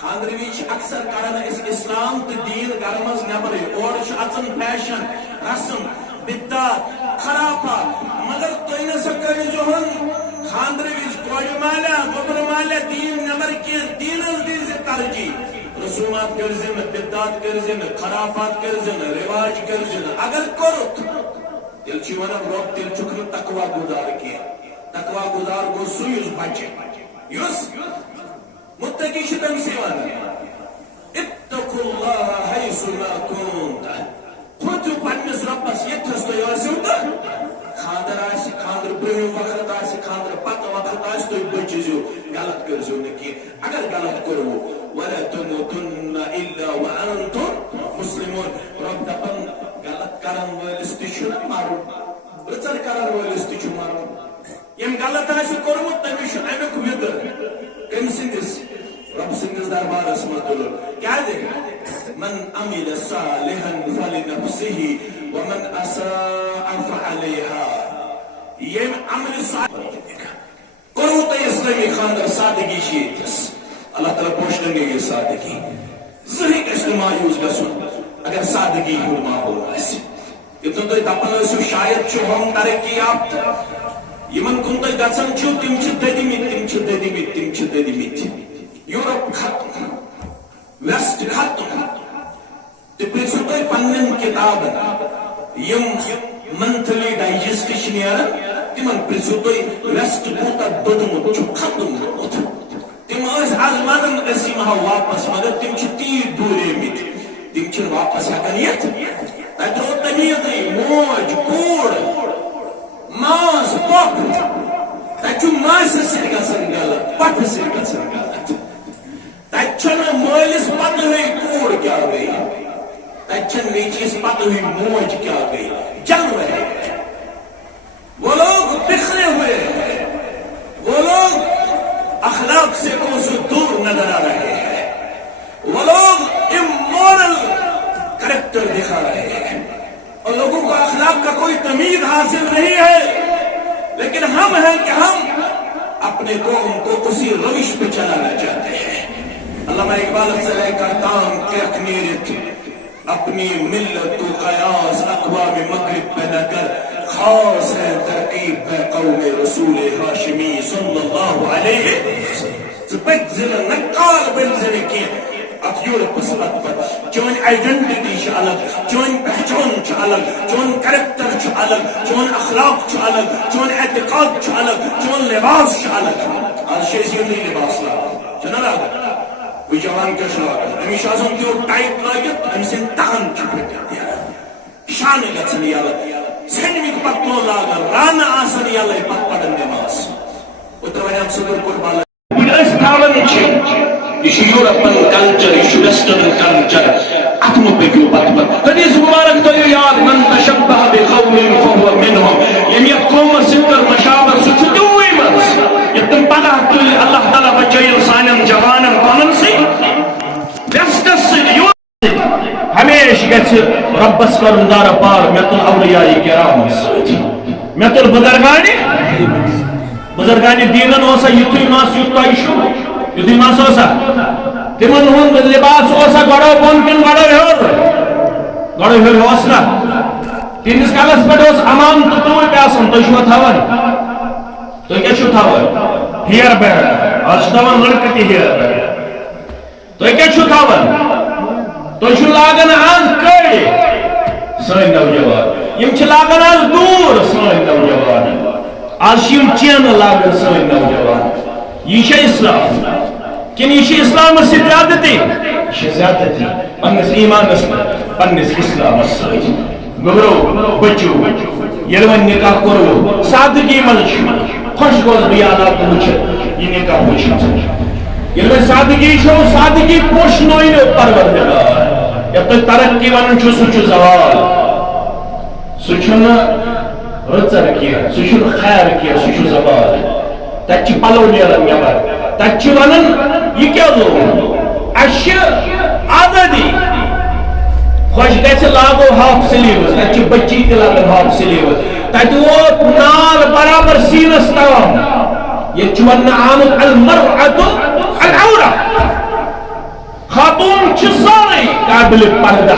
خاندر ویچ اکثر کرن اسلام تو دین گرمز نبرے اور اچن فیشن رسم بدعت خرافات مگر تھی نسا کرزہن خاندر ویچ کوڑ مالا گوبر مالا دین نبر کی دینس دیز ترجیح رسومات کرزن بدعت کرزن خرافات کرزن رواج کرزن اگر کرت تیل چھ ونان رب تیل چھکھ نہ تقوی گزار کی تقوی گزار گو سو یس بچے یس متقی چھ تم سی ونان اتقوا اللہ حیث ما کنت کھوتو پنس ربس یتھس تو یاسو تو خاندر برہم وقت آسہِ خاندر پتہٕ وقت آسہِ تُہۍ بٔچِزیو غلط کٔرزیو نہٕ کینٛہہ اگر غلط کوٚروٕ ولا تموتن الا وانتم مسلمون رب دپان غلط کرن وٲلِس تہِ چھُنہ مرُن رٕژر کرن وٲلِس تہِ چھُ مرُن ییٚمۍ غلط آسہِ کوٚرمُت تٔمِس چھُ امیُک وِدٕ کٔمۍ سٕنٛدِس رب سٕنٛدِس دربارس منٛز تُلُن کیٛازِ من عمل صالحا فلنفسه ومن اساء فعليها ییٚمۍ عملہِ صالح کوٚروٕ تۄہہِ اسلٲمی خاندر سادگی چھِ ییٚتِس اللہ تعالیٰ پوشنگے یہ سادگی زہی گژھِ نہٕ مایوس گژھُن اگر سادگی ہُنٛد ماحول آسہِ یوٚتن تُہۍ دپان ٲسِو شاید چھُ ہُم ترقی یافتہٕ یِمن کُن تُہۍ گژھان چھِو تِم چھِ دٔدۍمٕتۍ یوٗرپ ختم ویسٹ ختم تہٕ پرٛژھِو تُہۍ پننٮ۪ن کِتابن یِم منتھلی ڈایجسٹ چھِ نیران تِمن پرٛژھِو تُہۍ ویسٹ کوٗتاہ دوٚدمُت چھُ ختم گوٚمُت تم آز ودان أسۍ یِمہو واپس مگر تم چھِ تیٖتۍ دوٗریمٕتۍ تم چھِنہٕ واپس ہٮ۪کان یِتھ تتہِ روٗد تمیٖزٕے موج کوٗر ماس پۄپھ تتہِ چھُ ماسہِ سۭتۍ گژھان غلط پۄپھِ سۭتۍ گژھان غلط تتہِ چھنہٕ مٲلِس پتہٕے کوٗر کیٛاہ گٔے تتہِ چھنہٕ نیٚچوِس پتہٕے موج کیٛاہ گٔے جل رہے وہ لوگ بکھرے ہوئے وہ لوگ اخلاق سے کون سے دور نظر آ رہے ہیں وہ لوگ امورل کریکٹر دکھا رہے ہیں اور لوگوں کو اخلاق کا کوئی تمیز حاصل نہیں ہے لیکن ہم ہیں کہ ہم اپنے قوم کو اسی روش پہ چلانا چاہتے ہیں علامہ اقبال سے لے کر تام کے اکمیرت اپنی ملت کو قیاس اقوام مغرب پہ نہ کر خاص ہے ترکیب ہے قوم رسول ہاشمی صلی اللہ علیہ وسلم نقال بنزل کی ات یورپس پتہ چون آئیڈینٹی الگ چون پہچان الگ چون کریکٹر الگ چون اخلاق الگ چون اعتقاد الگ چون لباس الگ آج شیزی لباس لاگان چھنا لاگان وہ جوان کیا لاگان امس آسان تیو ٹائٹ لٲگِتھ أمۍ سٕنٛدۍ تان چھِ پھٔٹِتھ شانہٕ گژھان یلہٕ ژھیٚنمٕتۍ پتلون لاگان رانہٕ آسان یلے پتہٕ پران نٮ۪ماز اوترٕ وَنیٛام صدر قربان أسۍ تھاوان چھِ یہ یورپن کلچر یہ ویسٹرن کلچر اتھ مہ پٔکِو پتہٕ حدیث مبارک تھٲیِو یاد من تشبہ بقوم فهو منهم ییٚمۍ یتھ قومس سۭتۍ کٔر مشابت سُہ چھُ تِموٕے منٛز ییٚلہِ تِم پگاہ تُلہِ اللہ تعالیٰ بچٲیِن سانٮ۪ن جوانن پنن سۭتۍ ویسٹس سۭتۍ ہمیشہ گژھِ ربس کرُن دارا پار مےٚ تُل اولیاء کرامن سۭتۍ مےٚ تُل بزرگانہِ دیٖنن اوسا یُتھُے مس یُتھ تۄہہِ چھُ یُتھُے مس اوسا تِمن ہُنٛد لباس اوسا گۄڈو بۄن کِنہٕ گۄڈو ہیوٚر گۄڈو ہیوٚر اوس نا تِہنٛدِس کالس پٮ۪ٹھ اوس امام تہٕ ٹوٗپۍ آسان تُہۍ چھُوا تھاوان تُہۍ کیٛاہ چھُو تھاوان ہِیر بینڈ آز چھِ تھاوان لڑکہٕ تہِ ہِیر بینڈ تُہۍ کیٛاہ چھُو تھاوان تُہۍ چھُو لاگان آز کٔڑۍ سٲنۍ نوجوان یِم چھِ لاگان آز دوٗر سٲنۍ نوجوان آز چھِ یِم چینہٕ لاگان سٲنۍ نوجوان یہ چھا اسلام کن یہ اسلامس سے زیادتی یہ زیادتی پنس ایمانس پنس اسلامس سۭتۍ گبرو بچو ییٚلہِ وۄنۍ نکاح کوٚروٕ سادگی منٛز چھُ خۄش گوٚوس بہٕ یہِ علاقہٕ وٕچھِتھ یہِ نکاح وٕچھِتھ ییٚلہِ وۄنۍ سادگی چھو سادگی پوشنٲیِو پروردگار یتھ تُہۍ ترقی ونان چھُو سُہ چھُ زوال سُہ چھُنہٕ رٕژر کینٛہہ سُہ چھُنہٕ خیر کینٛہہ سُہ چھُ زوال تتہِ چھِ پلو نیران نٮ۪بر تتہِ چھِ ونان یہِ کیٛاہ لوگ اسہِ چھِ آزادی خۄش گژھِ لاگو ہاف سلیٖوٕز تتہِ چھِ بچی تہِ لاگان ہاف سلیٖوٕز تتہِ ووت نال برابر سیٖنس تام ییٚتہِ چھُ وننہٕ آمُت المرأة العورة خاتوٗن چھِ سورُے قابلِ پردہ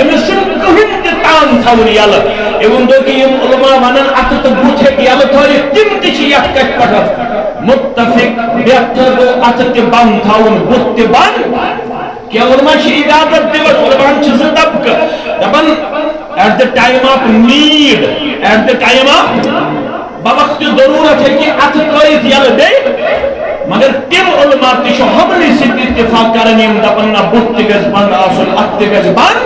أمِس چھُنہٕ کٕہٕنۍ تہِ تان تھاوُن یلہٕ اِوٕن دو کہ یِم علما ونان اتھٕ تہٕ بُتھ ہیٚکہِ یلہٕ تھٲیِتھ تِم تہِ چھِ یتھ کتھِ پٮ۪ٹھ متفق بہتر گوٚو اتھٕ تہِ بنٛد تھاوُن بُتھ تہِ بنٛد کینٛہہ علما چھِ اجازت دِوان علماہن چھِ زٕ طبقہٕ دپان at the time of need at the time of بوقتِ ضروٗرت ہیٚکہِ اتھٕ تھٲیِتھ یلہٕ بیٚیہِ مگر تِم علما تہِ چھِ ہۄبنٕے سۭتۍ اتفاق کران یِم دپان نہ بُتھ تہِ گژھِ بنٛد آسُن اتھ تہِ گژھِ بنٛد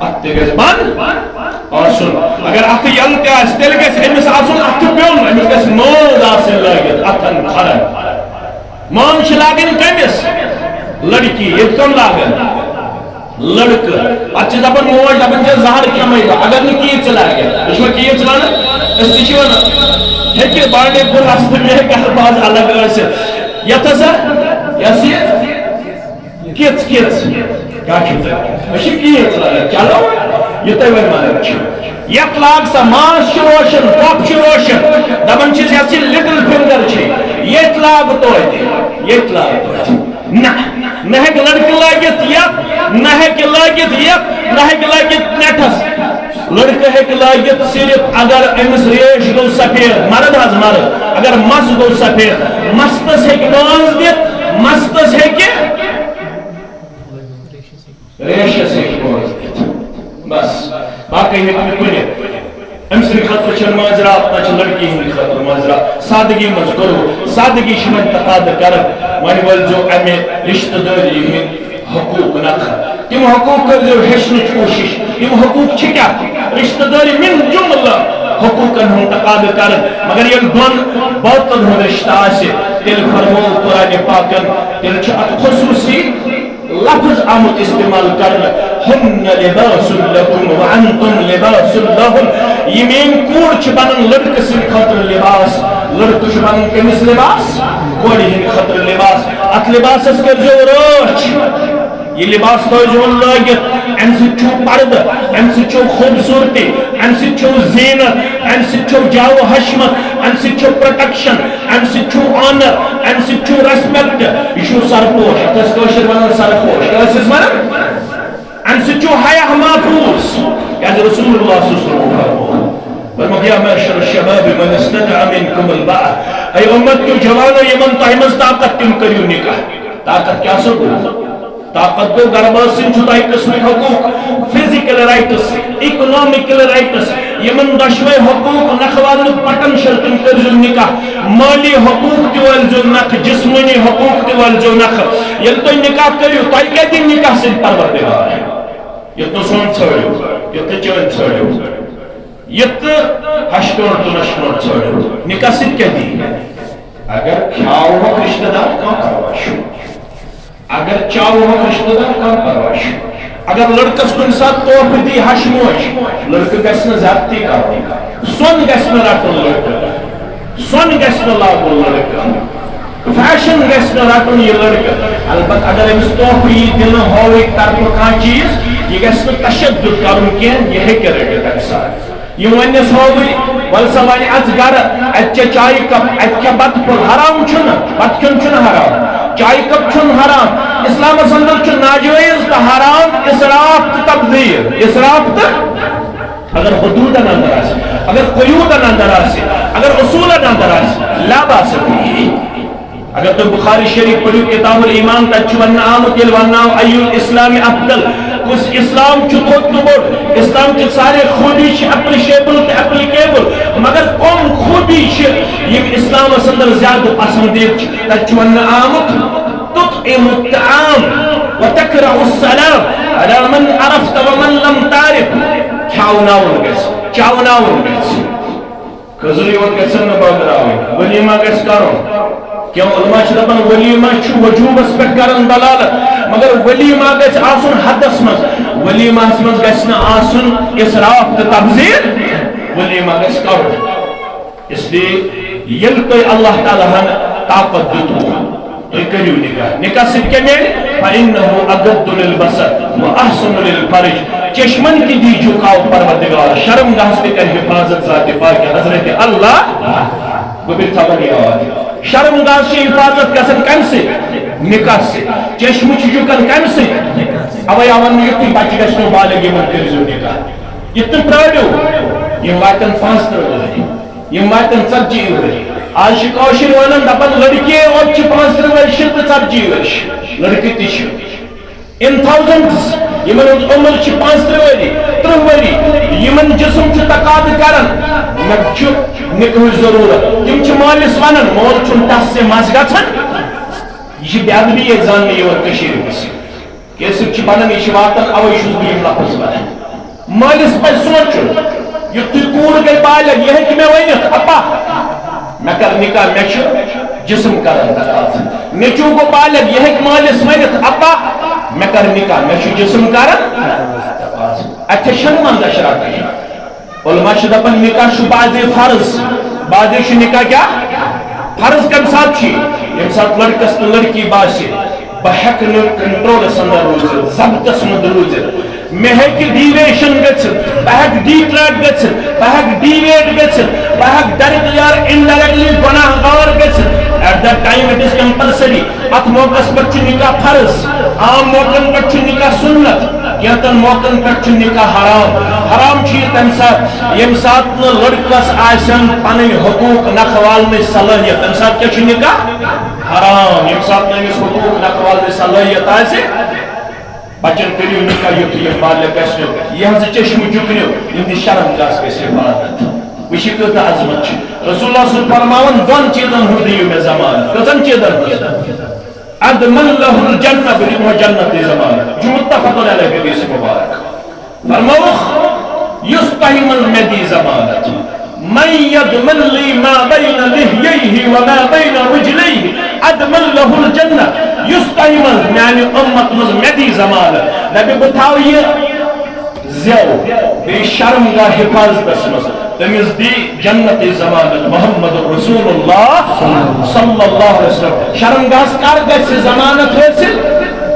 اتھ تہِ گژھِ بنٛد آسن اگر اتھ یل تہ تیل گژھِ أمِس آسن اتھ پیوٚن أمِس گژھِ مٲنٛز آسٕنۍ لٲگِتھ اتھن کھرن مٲنٛز چھِ لاگٕنۍ کٔمِس لڑکی ییٚتہِ کم لاگن لڑکہٕ پتہٕ چھِ دپان موج دپان چھِ زہر کھٮ۪مٕے بہٕ اگر نہٕ کیٖژ لاگن تُہۍ چھُوا کیٖژ ونان أسۍ تہِ چھِ ونان ہیٚکہِ بانڈی پوراہس تہٕ مےٚ ہیٚکہِ الفاظ الگ ٲسِتھ یتھ ہسا یۄس یہِ کِژ کیٛاہ چھُو تۄہہِ أسۍ چھِ کیٖژ لاگان چلو یہ تۄہہِ وۄنۍ ونان چھُ یتھ لاگ سا ماس چھُ روشن کپ چھُ روشن دپان چھِس یتھ چھِ لٹل فنگر چھِ ییٚتہِ لاگ توتہِ ییٚتہِ لاگ توتہِ نہ ہیٚکہِ لڑکہٕ لٲگِتھ یتھ نہ ہیٚکہِ لٲگِتھ یتھ نہ ہیٚکہِ لٲگِتھ نیٹھس لڑکہٕ ہیٚکہِ لٲگِتھ صرف اگر أمِس ریش گوٚو سفید مرد حظ مرد اگر مس گوٚو سفید مستس ہیٚکہِ مٲنٛز دِتھ مستس ہیٚکہِ ریشس ہیٚکہِ مٲنٛز دِتھ بس باقی ہیٚکہِ نہٕ کُنہِ أمۍ سٕنٛدِ خٲطرٕ چھِ مٲنٛزرات نہ چھِ لڑکی ہٕنٛدِ خٲطرٕ مٲنٛزرات سادگی منٛز کوٚرُو سادگی چھِ وۄنۍ تقاضہٕ کران وۄنۍ وٲلۍزیو اَمہِ رشتہٕ دٲری ہٕنٛدۍ حقوٗق نکھٕ تِم حقوٗق کٔرۍزیو ہیٚچھنٕچ کوٗشش تِم حقوٗق چھِ کیٛاہ رشتہٕ دٲری من جملہٕ حقوٗقن ہُنٛد تقاضہٕ کران مگر ییٚلہِ دۄن بٲژن ہُنٛد رشتہٕ آسہِ تیٚلہِ فرموو قرآنِ پاکن تیٚلہِ چھُ اتھ خصوٗصی لفظ آمد استعمال کرنا ہن لباس لکم وانتم لباس لہن یہ مین کوڑ چھ بنن لڑکہ سن خطر لباس لڑکہ چھ بنن کمس لباس کوڑی ہن خطر لباس ات لباس اس کر جو روچ یہ لباس تو جو لگت ام سے چھو پرد ام سے چھو خوبصورتی ام سے چھو زینت ام سے چھو جاو حشمت ام سے چھو پروٹیکشن ام سے چھو آنر ام سے چھو ریسپیکٹ یہ چھو سرپوش تس کوشر ونن سرپوش کیسز ونن ام سے چھو حیا محفوظ کیازِ رسول اللہ صلی اللہ علیہ وسلم فرمایا یا معاشر الشباب من استطاع منکم الباء اے امت کے جوانو یمن تہمز طاقت تم کریو نکاح طاقت کیا سو طاقت کو گرباسن چھو تائی قسم حقوق فزیکل رائٹس اکنومیکل رائٹس یمن دشوے حقوق نخوال پٹن شرطن کرزو نکاح مالی حقوق تیوال جو نخ جسمانی حقوق تیوال جو نخ یل تو نکاح کریو تائی کیا دن نکاح سے پرور دیوار ہے یہ تو سون چھوڑیو یہ تو چون چھوڑیو یہ تو ہشتون تو نشتون چھوڑیو نکاح سے کیا دی اگر کھاؤ ہو رشتہ دار کام کرواشو اگر چاو ہو رشتہ دار کام پرواشو اگر لڑکس کن ساتھ توف دی ہشموش لڑکہ گسن زیادتی کرو سون گسن راتن لڑکہ سون گسن لاغن لڑکہ فیشن گسن راتن یہ لڑکہ البت اگر امس توف یہ دل ہوئی طرف کان چیز یہ گسن تشدد کرن کین یہ ہے کہ رٹت اکثر یہ ونس ہوئی ولسا وانی از گر اتچے چائی کپ اتچے بات پل حرام چھن بات کن چھن حرام چائی کپ چھن حرام اسلام سندر چھن ناجویز تا حرام اسراف تا تبذیر اسراف تا اگر حدودن اندر آسی اگر قیودن اندر آسی اگر اصولن اندر آسی لا باس بھی اگر تو بخاری شریف پڑھو کتاب الایمان تچون آمد یلواناو ایو الاسلام افضل اس اسلام چھتوت نبوت اسلام کے سارے خودی چھ اپلیشیبل تے اپلیکیبل مگر کم خودی چھ یہ اسلام اصندر زیادہ پسندید چھ تچون آمد تطعم الطعام وتکرع السلام على من عرفت ومن لم تعرف کھاؤناون گیس چاؤناون گیس کھزری وقت گیسن نباگراوی ولیمہ گیس کرو کیا علماء شدبان ولیمہ چھو وجوبس پر کرن دلالت مگر ولیمہ گیس آسن حدس مز ولیمہ مز گیس نا آسن اسراف تا تبزیر ولیمہ گیس کرو اس لیے یلقی اللہ تعالیٰ ہن طاقت دیتو تو کریو نکاح سب کے میرے فَإِنَّهُ أَغَدُّ لِلْبَصَرِ وَأَحْسَنُ لِلْفَرْجِ چشمن کی دی جھکاؤ پروردگار شرم گاہ سے کر حفاظت ذات پاک حضرت اللہ وہ بھی تھوڑی آواز شرم گاہ سے حفاظت کسن کم سے نکاح سے چشم چجھکن کم سے اوہ آوان یکی بچی گشنو بالگی مرکزو نکاح یہ تم پراڈو یہ واتن 5 تر یہ واتن 40 ورش آج شکوشر ونن دپن لڑکی اور چھ 5 ورش تو 40 ورش لڑکی تیش in thousands یمن عمر چھ 5 وری یمن جسم چھ تقاض کرن مگر چھ نکاح ضرورت تم چھ مالس ونن مول چھ تس سے مز گژھن یہ بیادبی یہ زاننے یہ کشیر مس کیسے چھ بنن یہ واتن اوے چھس بہ لفظ ونن مالس پہ سوچن یتھے کور گئی بالغ یہ کہ میں ونت اپا میں کر نکاح میں جسم کرن تقاض نیچو کو بالغ یہ کہ مالس ونت اپا میں کر نکاح میں جسم کرن تقاض اتھے شرمند اشراق علماء دپان نکاح چھ بعض فرض بعض نکاح کیا فرض کم سات یم سات لڑکس تو لڑکی باسے بہ ہیک کنٹرولس اندر روزت ضبطس مند روزت مے ہیک ڈیویشن گژھت بہ ہیک ڈیٹریکٹ گژھت بہ ہیک ڈیویٹ گژھت بہ ہیک ڈائریکٹلی اور انڈائریکٹلی گناہ گار گژھت at that time it is compulsory ات موقع پہ نکاح فرض عام موقع پہ نکاح سنت کینتن موقع پہ نکاح حرام حرام تمہ سات یم سات لڑکس آسن پن حقوق نکھوالن صلاحیت تمہ سات کیا نکاح حرام یم سات نمس حقوق نکھوالن صلاحیت آسہ بچن کریو نکاح یوت یہ بالغ گژھنو یہ چشم چکنو یم شرم گاس گژھِ عبادت وشی کت عظمت رسول اللہ صلی اللہ علیہ وسلم فرماون دون چیزن ہند دیو میں زمان کتن چیزن ادمن له الجنہ بلکہ جنت زمان جو متفق علیہ حدیث مبارک فرماوخ یستحم المدی زمانت من یدمن لی ما بین لحییہ وما بین رجلیہ ادمن له الجنہ یستحم یعنی امت مز مدی زمانت نبی بتاو یہ زیو بے شرم کا حفاظت اسمس تمیز دی جنت زمانت محمد رسول اللہ صلی اللہ علیہ وسلم شرم گاس کار گئے زمانت حاصل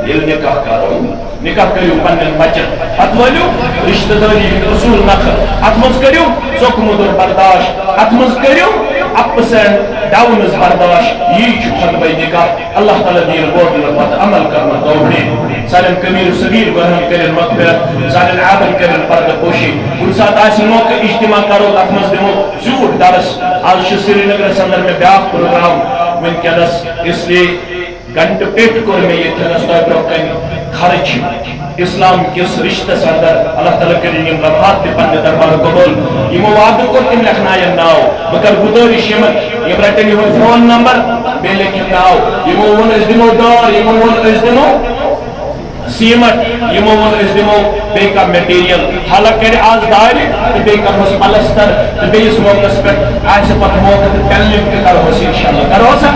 دل نکاح کرو نکاح کریو پنن بچن ات ولو رشتہ داری رسول نخر ات مز کریو ژوک مدر برداشت ات مز کریو اپس اینڈ ڈاؤنز برداشت یہ خطبہ نکاح اللہ تعالی دین بودل پتہ عمل کرنا توفیق سالن کبیر صغیر گہن کرن مغفرت سالن عابد کرن پردہ پوشی ان سات آسی موقع اجتماع کرو ات مز دمو زیوٹ درس آج سری نگر اندر میں بیاق پروگرام ونکس اس لیے گھنٹہ پیٹ کور میں یہ تھنس تو برکن خرچ اسلام کس رشتہ اندر اللہ تعالیٰ کریں یم لمحات تہ پنہ دربار قبول یمو وعدہ کور تم لکھنائن ناو مگر گزارش یم رٹن یہ فون نمبر بے لکھن ناو یمو ون اس دمو دار یمو ون اس دمو سیمٹ یمو ون اس دمو بے کا میٹیریل حالانکہ کرے آج دار تو بے کا ہوس پلستر تو بے اس موقع پہ آج پتہ موقع پینلنگ تہ کرو انشاءاللہ کرو سا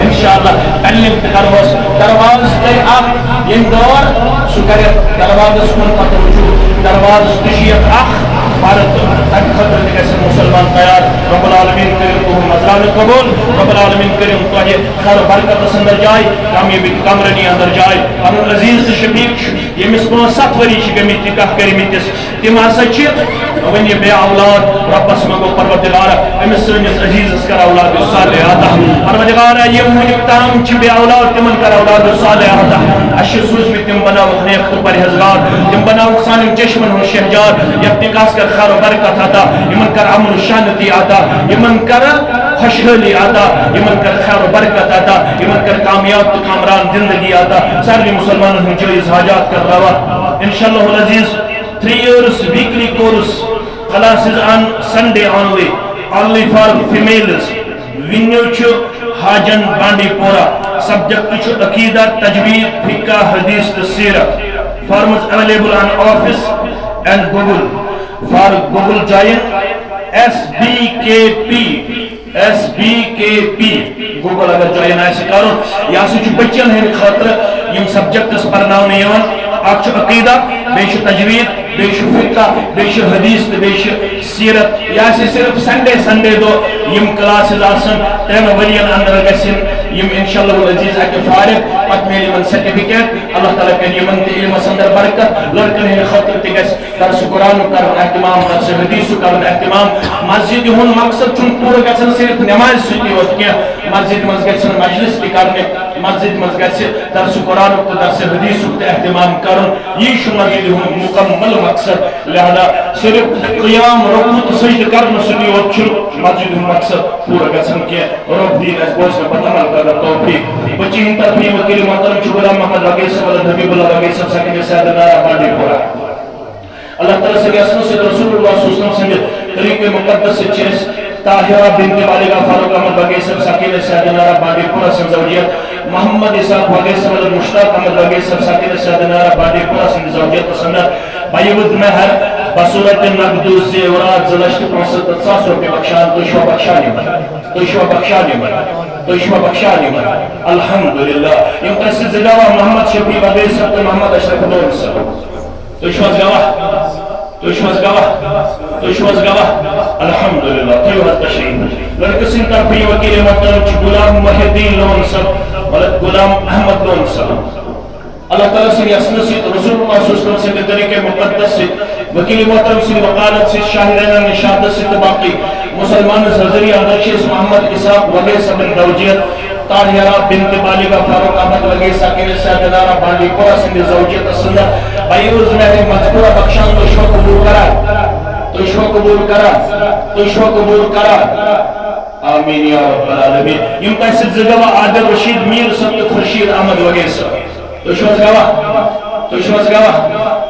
انشاءاللہ پینلنگ تہ کرو درواز کرے آپ یم دور سو کرے درواز کن پتہ وجود درواز تشیت اخ بھارت تک خطر تک مسلمان تیار رب العالمین کریم تو مزران قبول رب العالمین کریم تو خیر برکت اندر جائے کامیابی کمرنی اندر جائے پنن عزیز شفیق یمس 7 ؤری چھ گمت نکاح کرمتس تم ہسا چھ ون یہ بے اولاد ربس منگو پروردگار امس سنس عزیزس کر اولاد صالح عطا پروردگار یم ونیک تام چھ بے اولاد تمن کر اولاد صالح عطا اش سوز میں تم بناو نیک تو پرہیزگار تم بناو سان چشمن ہو شہجار یک نکاح کر خیر و برکت عطا یمن کر امن و شانتی عطا یمن کر خوشحالی عطا یمن کر خیر و برکت عطا یمن کر کامیاب تو کامران زندگی عطا سارے مسلمانوں ہن جائز حاجات کر روا انشاءاللہ العزیز 3 years weekly course classes on Sunday only for females venue چھ حاجن بانڈی پورا سبجیکٹ چھ عقیدہ تجوید فقہ حدیث تو سیرت forms available on office and Google for Google join SBKP Google اگر join آئیسے کرو یا سے چھ بچن ہیں خاطر یم سبجیکٹس پرناؤنے یون اکھ چھ عقیدہ بیش تجوید بیش فقہ بیش حدیث بیش سیرت یا سے صرف سنڈے دو یم کلاسز آسن 3 ورین اندر گسن یم انشاءاللہ العزیز اکہ فارغ پت میل یمن سرٹیفکیٹ اللہ تعالیٰ کن یمن تی علم اندر برکت لڑکن ہن خاطر تی گس درس قرآن کرن اہتمام درس حدیث کرن اہتمام مسجد ہن مقصد چون پورا گسن صرف نماز ستی ہوت کیا مسجد مز گسن مجلس تی کرنے مسجد مز گس درس قرآن تو درس حدیث تو اہتمام کرن یہ شو مسجد ہن مکمل مقصد لہذا صرف قیام رکوع تو سجدہ کرن ستی ہوت چھ مسجد ہن مقصد پورا گسن کیا رب دین اس بوز میں پتہ نہ توفیق بچی ہن ترتیب وکیل محترم شکرہ محمد رقی صاحب حبیب اللہ رقی صاحب سکن سیدنا بانڈی پورا اللہ تعالیٰ سے اسم سے رسول اللہ صلی اللہ علیہ وسلم سے طریق مقدس سے چیز طاہرہ بنت والدہ فاروق احمد رقی صاحب سکن سیدنا بانڈی پورا سے زوجیت محمد اسحاق رقی صاحب مشتاق احمد رقی صاحب سکن سیدنا بانڈی پورا سے زوجیت و سنت بایود مہر بصورت نقد زیورات 2,65,000 روپے بخشان تو شو بخشانی من تو شو بخشانی من تو شو بخشانی من الحمدللہ یم تسی زگاوا محمد شفیع عبی صاحب محمد اشرف دور صاحب تو شو زگاوا تو شو زگاوا تو شو زگاوا الحمدللہ تو یو حد تشریف لڑکسن طرفی وکیل محترم غلام محی الدین لون صاحب ولد غلام احمد لون صاحب اللہ تعالیٰ سے یسن سے رسول اللہ صلی اللہ علیہ وسلم سے طریقے مقدس سے وکیل محترم سے وقالت سے شاہدین نشادت سے باقی مسلمان حضری اندرشیس محمد اسحاق وگیسہ بن روجیت طاہرہ بنت بالغہ فاروق احمد وگیسہ کے لسہ دلارہ بانڈی پورا سنگ زوجیت السندہ بائیوز میں مذکورہ بخشان تو شو قبول کرا تو شو قبول کرا تو شو قبول کرا آمین یا رب العالمین یم تحصیل زگوہ عادل رشید میر سبت خرشید احمد وگیسہ تو شو زگوہ تو شو زگوہ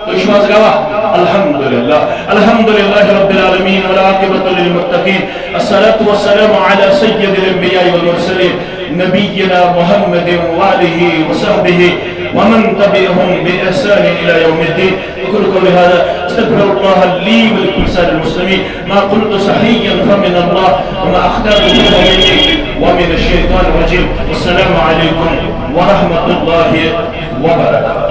تو شو زگوہ الحمدللہ الحمدللہ رب العالمین والعاقبۃ للمتقین الصلاة والسلام على سید الانبیاء والمرسلین نبینا محمد وآلہ وصحبہ ومن تبعهم بإحسان إلى يوم الدين وكل قول هذا استغفر الله لي ولكل سائر المسلمين ما قلت صحيحا فمن الله وما أخطأت فمن ومن الشيطان الرجيم والسلام عليكم ورحمة الله وبركاته